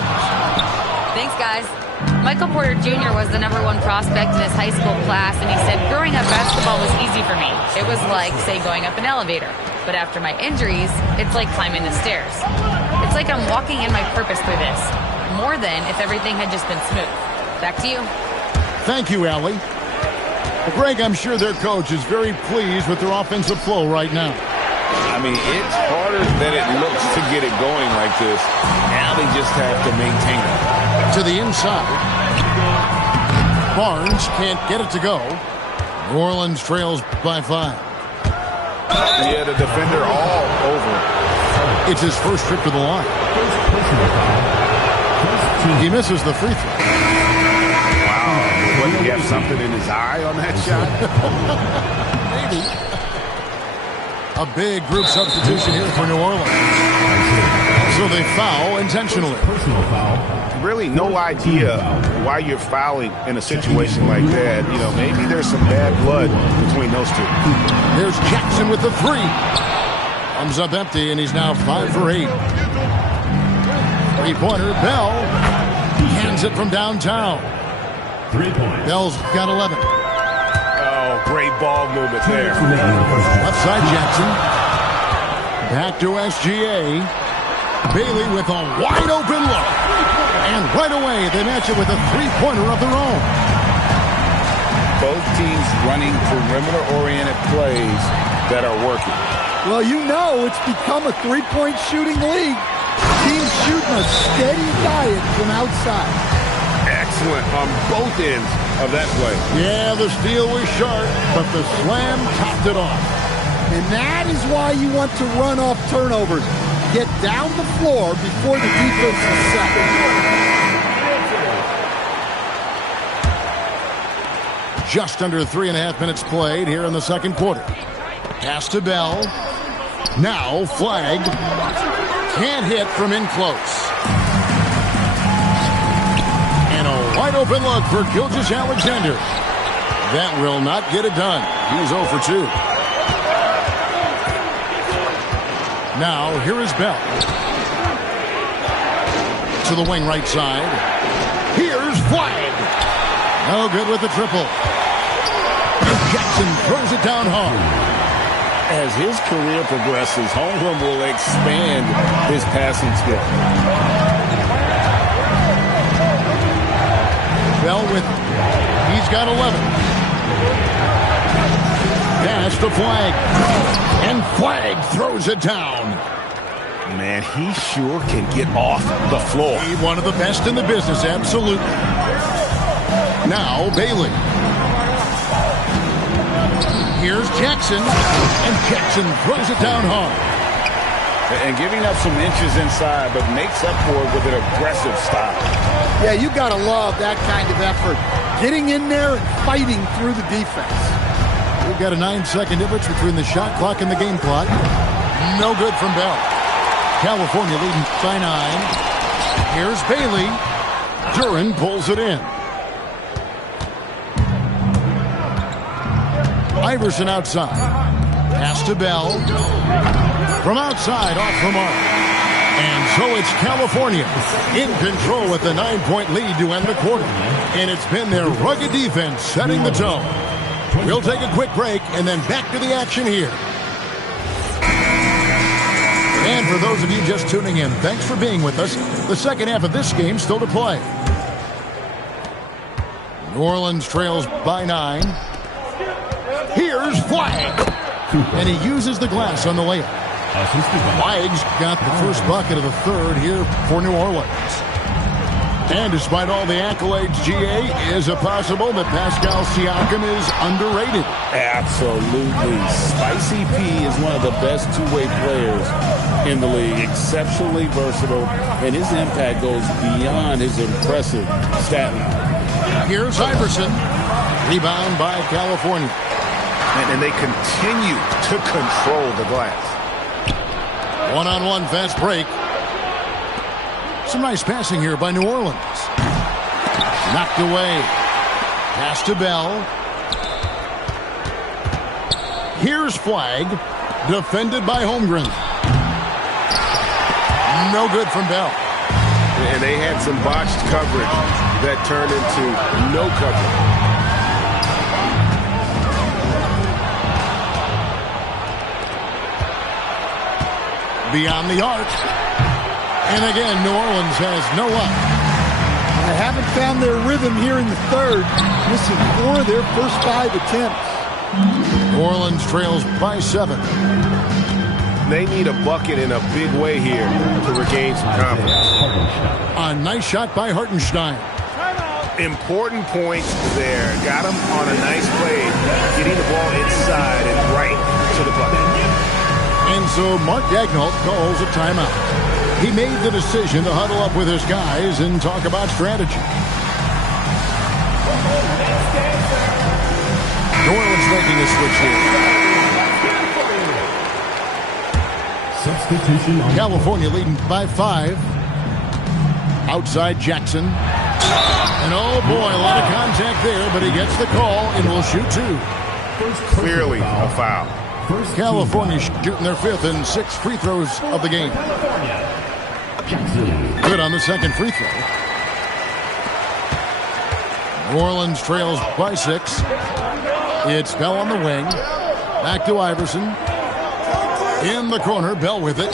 Thanks, guys. Michael Porter Jr. was the #1 prospect in his high school class, and he said, growing up, basketball was easy for me. It was like, say, going up an elevator. But after my injuries, it's like climbing the stairs. It's like I'm walking in my purpose through this, more than if everything had just been smooth. Back to you. Thank you, Allie. Well, Greg, I'm sure their coach is very pleased with their offensive flow right now. I mean, it's harder than it looks to get it going like this. Now they just have to maintain it. To the inside. Barnes can't get it to go. New Orleans trails by 5. Yeah, the defender all over. It's his first trip to the line. He misses the free throw. Wow. What, did he have something in his eye on that shot? Maybe. A big group substitution here for New Orleans. So they foul intentionally. Personal foul. Really no idea why you're fouling in a situation like that. You know, maybe there's some bad blood between those two. There's Jackson with the 3. Comes up empty, and he's now 5 for 8. Three-pointer, Bell hands it from downtown. 3 points. Bell's got 11. Oh, great ball movement there. Left side Jackson. Back to SGA. Bailey with a wide open look. And right away, they match it with a three-pointer of their own. Both teams running perimeter-oriented plays that are working. Well, you know it's become a three-point shooting league. Teams shooting a steady diet from outside. Excellent on both ends of that play. Yeah, the steal was sharp, but the slam topped it off. And that is why you want to run off turnovers. Get down the floor before the defense is set. Just under 3.5 minutes played here in the second quarter. Pass to Bell. Now flagged. Can't hit from in close. And a wide open look for Gilgeous-Alexander. That will not get it done. He's 0 for 2. Now, here is Bell. To the wing right side. Here's Flag. No good with the triple. And Jackson throws it down hard. As his career progresses, Holmgren will expand his passing skill. Bell he's got 11. Pass to Flag. And Flag throws it down. Man, he sure can get off the floor. He's one of the best in the business, absolutely. Now, Bailey. Here's Jackson. And Jackson throws it down hard. And giving up some inches inside, but makes up for it with an aggressive style. Yeah, you got to love that kind of effort. Getting in there and fighting through the defense. We've got a 9-second difference between the shot clock and the game clock. No good from Bell. California leading by 9. Here's Bailey. Duren pulls it in. Iverson outside. Pass to Bell. From outside, off the mark. And so it's California in control with the 9-point lead to end the quarter. And it's been their rugged defense setting the tone. We'll take a quick break and then back to the action here. And And for those of you just tuning in, thanks for being with us. The second half of this game still to play. New Orleans trails by 9. Here's Flagg. And he uses the glass on the layup. Flagg's got the first bucket of the third here for New Orleans. And despite all the accolades, GA, is it possible that Pascal Siakam is underrated? Absolutely. Spicy P is one of the best two-way players in the league. Exceptionally versatile, and his impact goes beyond his impressive stat line. Here's Iverson. Rebound by California. And they continue to control the glass. One-on-one fast break. Some nice passing here by New Orleans. Knocked away. Pass to Bell. Here's Flagg. Defended by Holmgren. No good from Bell. And they had some botched coverage that turned into no coverage. Beyond the arc. And again, New Orleans has no luck. They haven't found their rhythm here in the third, missing 4 of their first 5 attempts. New Orleans trails by 7. They need a bucket in a big way here to regain some confidence. A nice shot by Hartenstein. Important point there. Got him on a nice play, getting the ball inside and right to the bucket. And so Mark Daigneault calls a timeout. He made the decision to huddle up with his guys and talk about strategy. New Orleans making a switch here. Substitution on California leading by 5. Outside Jackson. And oh boy, a lot of contact there, but he gets the call and will shoot 2. Clearly a foul. California shooting their 5th and 6th free throws of the game. Good on the second free throw. New Orleans trails by 6. It's Bell on the wing. Back to Iverson. In the corner, Bell with it.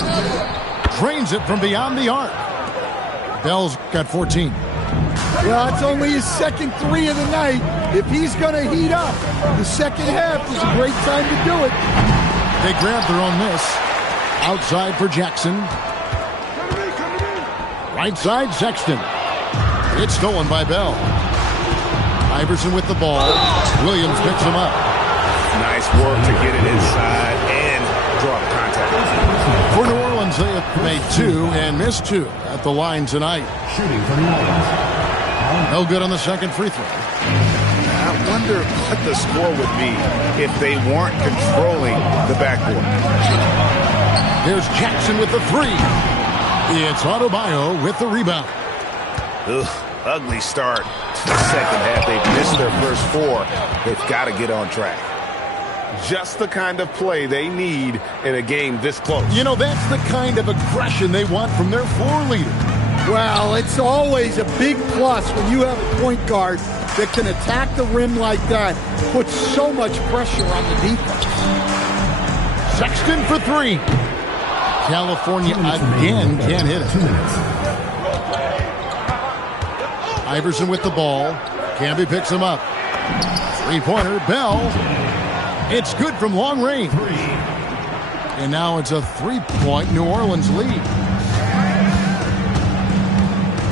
Drains it from beyond the arc. Bell's got 14. Well, it's only his second 3 of the night. If he's going to heat up, the second half is a great time to do it. They grab their own miss. Outside for Jackson. Right side, Sexton. It's stolen by Bell. Iverson with the ball. Williams picks him up. Nice work to get it inside and draw the contact. For New Orleans, they have made 2 and missed 2 at the line tonight. shooting for New Orleans. No good on the second free throw. I wonder what the score would be if they weren't controlling the backcourt. Here's Jackson with the 3. It's Adebayo with the rebound. Ugh, ugly start to the second half. They've missed their first 4. They've got to get on track. Just the kind of play they need in a game this close. You know, that's the kind of aggression they want from their floor leader. Well, it's always a big plus when you have a point guard that can attack the rim like that. Puts so much pressure on the defense. Sexton for 3. California again can't hit it. 2 minutes. Iverson with the ball. Camby picks him up. Three-pointer, Bell. It's good from long range. And now it's a 3-point New Orleans lead.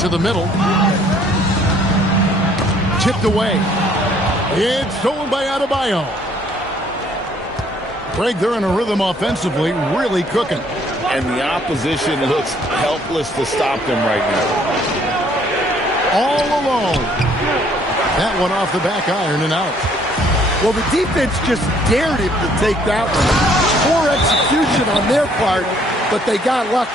To the middle. Tipped away. It's stolen by Adebayo. Greg, they're in a rhythm offensively, really cooking. And the opposition looks helpless to stop them right now. All alone. That one off the back iron and out. Well, the defense just dared him to take that one. Poor execution on their part, but they got lucky.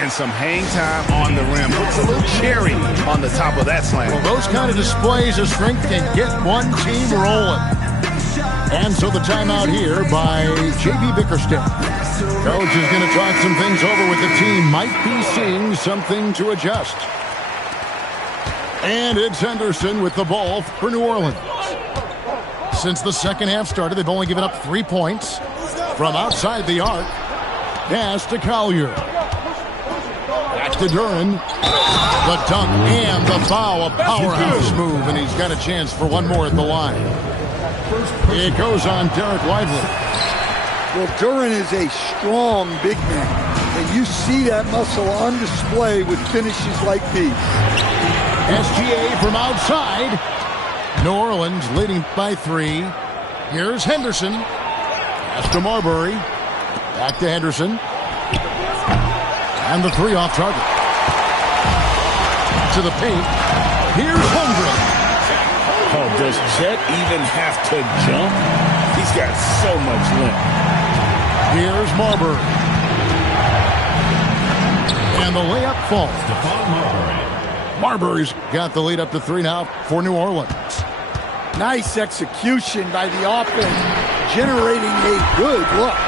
And some hang time on the rim. Puts a little cherry on the top of that slam. Well, those kind of displays of strength can get one team rolling. And so the timeout here by J.B. Bickerstaff. Coach is going to talk some things over with the team. Might be seeing something to adjust. And it's Henderson with the ball for New Orleans. Since the second half started, they've only given up 3 points from outside the arc. Pass to Collier. Back to Duran. The dunk and the foul. A powerhouse move, and he's got a chance for one more at the line. It goes on Derek Lively. Well, Duran is a strong big man, and you see that muscle on display with finishes like these. SGA from outside. New Orleans leading by 3. Here's Henderson. Pass to Marbury. Back to Henderson. And the 3 off target. To the paint. Here's Holmgren. Oh, does Chet even have to jump? He's got so much length. Here's Marbury. And the layup falls. Marbury's got the lead up to 3 now for New Orleans. Nice execution by the offense, generating a good look.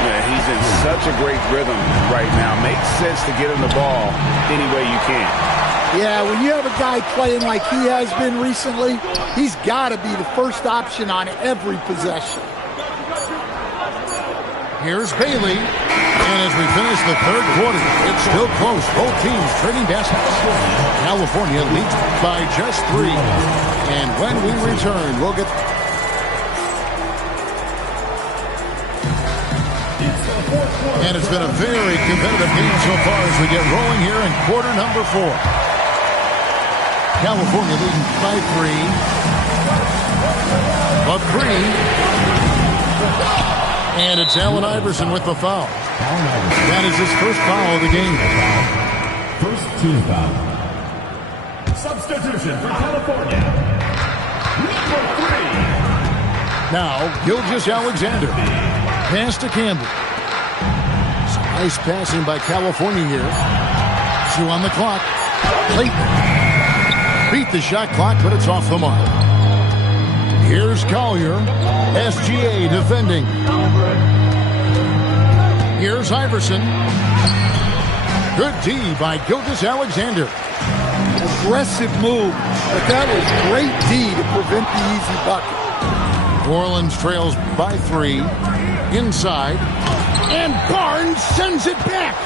Yeah, he's in such a great rhythm right now. Makes sense to get him the ball any way you can. Yeah, when you have a guy playing like he has been recently, he's got to be the first option on every possession. Here's Bailey. And as we finish the third quarter, it's still close. Both teams trading baskets. California leads by just 3. And when we return, we'll get... And it's been a very competitive game so far as we get rolling here in quarter number 4. California leading by 3. A 3. And it's Allen Iverson with the foul. That is his first foul of the game. First team foul. Substitution for California. Number 3. Now, Gilgeous-Alexander. Pass to Campbell. Some nice passing by California here. 2 on the clock. Clayton. Beat the shot clock, but it's off the mark. Here's Collier. SGA defending. Here's Iverson. Good D by Gilgeous-Alexander. Aggressive move, but that was great D to prevent the easy bucket. New Orleans trails by 3. Inside. And Barnes sends it back.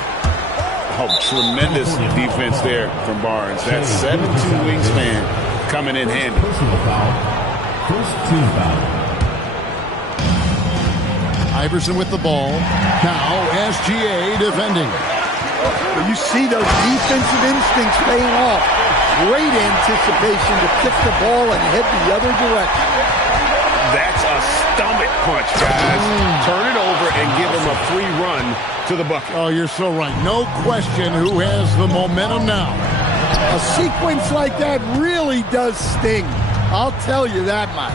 Oh, tremendous defense there from Barnes. That 7'2" wingspan coming in handy. Personal foul. First team foul. Iverson with the ball. Now SGA defending. You see those defensive instincts paying off. Great anticipation to kick the ball and head the other direction. That's a stomach punch, guys. Turn it over and give him a free run to the bucket. Oh, you're so right. No question who has the momentum now. A sequence like that really does sting. I'll tell you that much.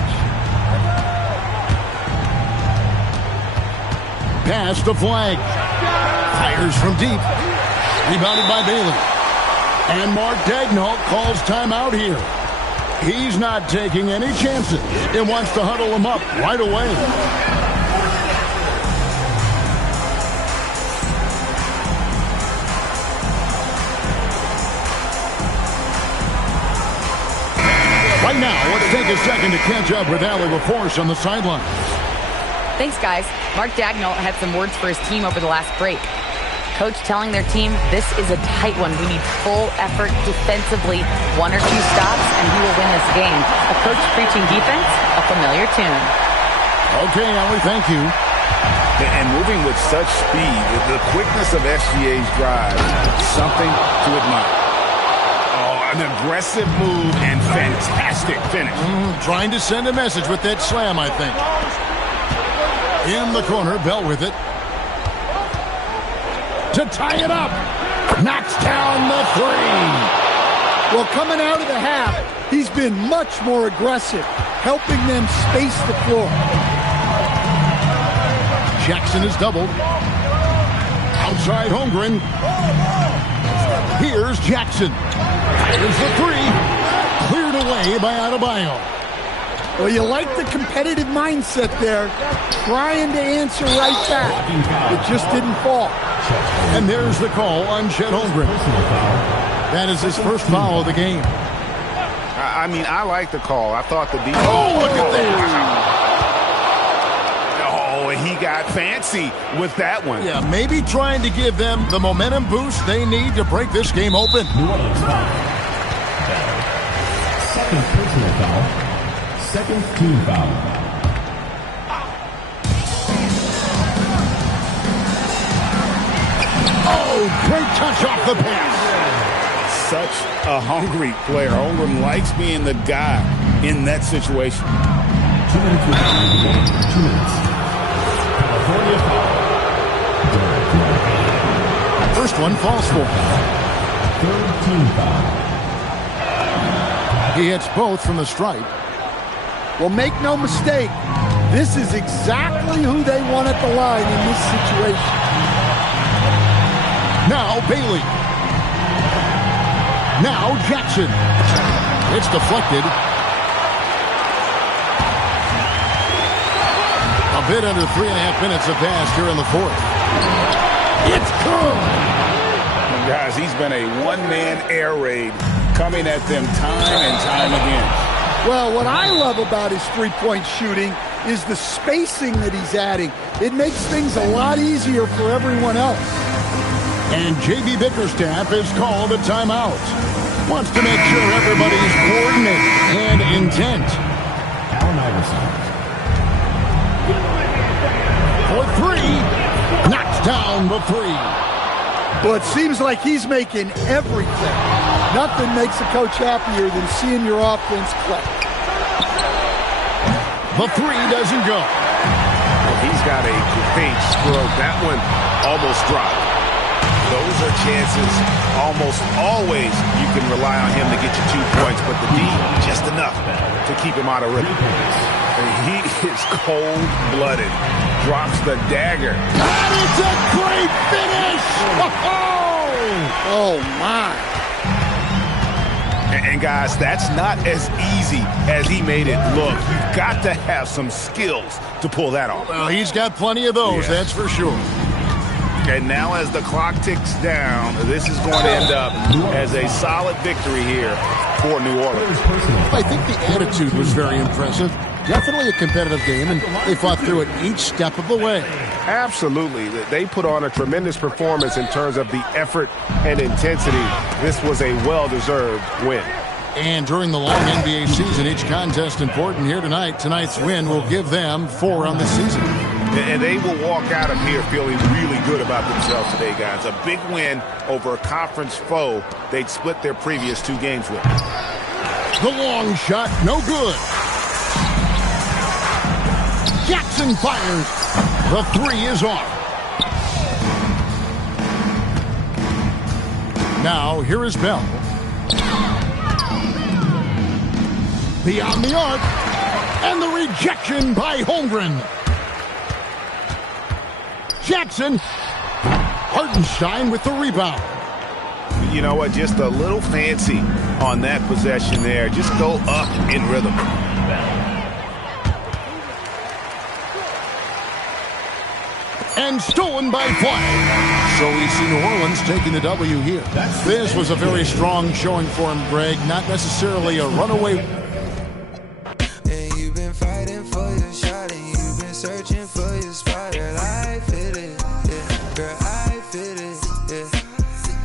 Pass to Flag. Fires from deep. Rebounded by Bailey. And Mark Daigneault calls timeout here. He's not taking any chances. He wants to huddle him up right away. Right now, let's take a second to catch up with Allie LaForce on the sidelines. Thanks, guys. Mark Daigneault had some words for his team over the last break. Coach telling their team, this is a tight one. We need full effort defensively. 1 or 2 stops, and we will win this game. A coach preaching defense, a familiar tune. Okay, Allie, thank you. And moving with such speed, the quickness of SGA's drive, something to admire. Oh, an aggressive move and fantastic finish. Trying to send a message with that slam, I think. In the corner, Bell with it. To tie it up. Knocks down the 3. Well, coming out of the half, he's been much more aggressive, helping them space the floor. Jackson is doubled. Outside Holmgren. Here's Jackson. Here's the 3. Cleared away by Adebayo. Well, you like the competitive mindset there, trying to answer right back. It just didn't fall. And there's the call on Chet Holmgren. That is his first foul of the game. I mean, I like the call. I thought the defense... Oh, look at that. Oh, he got fancy with that one. Yeah, maybe trying to give them the momentum boost they need to break this game open. New Orleans foul. Second personal foul. Second team foul. Oh, great touch off the pass. Such a hungry player. Holmgren likes being the guy in that situation. 2 minutes remaining. 2 minutes. California foul. First one falls for. Third team foul. He hits both from the stripe. Well, make no mistake, this is exactly who they want at the line in this situation. Now Bailey. Now Jackson. It's deflected. A bit under 3.5 minutes have passed here in the fourth. It's good. Guys, he's been a one-man air raid coming at them time and time again. Well, what I love about his three-point shooting is the spacing that he's adding. It makes things a lot easier for everyone else. And J.B. Bickerstaff has called a timeout. Wants to make sure everybody's coordinated and intent. Allen Iverson. For three. Knocks down the three. Well, it seems like he's making everything. Nothing makes a coach happier than seeing your offense click. The three doesn't go. He's got a great stroke. That one almost dropped. Those are chances almost always you can rely on him to get you 2 points, but the D, just enough to keep him out of rhythm. He is cold-blooded. Drops the dagger. That is a great finish! Oh, my. And guys, that's not as easy as he made it look. You've got to have some skills to pull that off. Well, he's got plenty of those, that's for sure. And now as the clock ticks down, this is going to end up as a solid victory here for New Orleans. I think the attitude was very impressive. Definitely a competitive game, and they fought through it each step of the way. Absolutely. They put on a tremendous performance in terms of the effort and intensity. This was a well-deserved win. And during the long NBA season, each contest important here tonight. Tonight's win will give them 4 on the season. And they will walk out of here feeling really good about themselves today, guys. A big win over a conference foe they'd split their previous 2 games with. The long shot, no good. Jackson fires. The 3 is off. Now, here is Bell. Beyond the arc. And the rejection by Holmgren. Jackson. Hartenstein with the rebound. You know what? Just a little fancy on that possession there. Just go up in rhythm. And stolen by Fly. So we see New Orleans taking the W here. This was a very strong showing for him, Greg. Not necessarily a runaway. And you've been fighting for your shot, and you've been searching for your spot. Girl, I fit it, yeah. Girl, I fit it, yeah.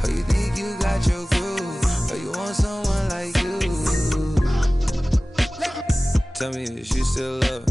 Oh, you think you got your groove, or you want someone like you? Tell me, is you still love?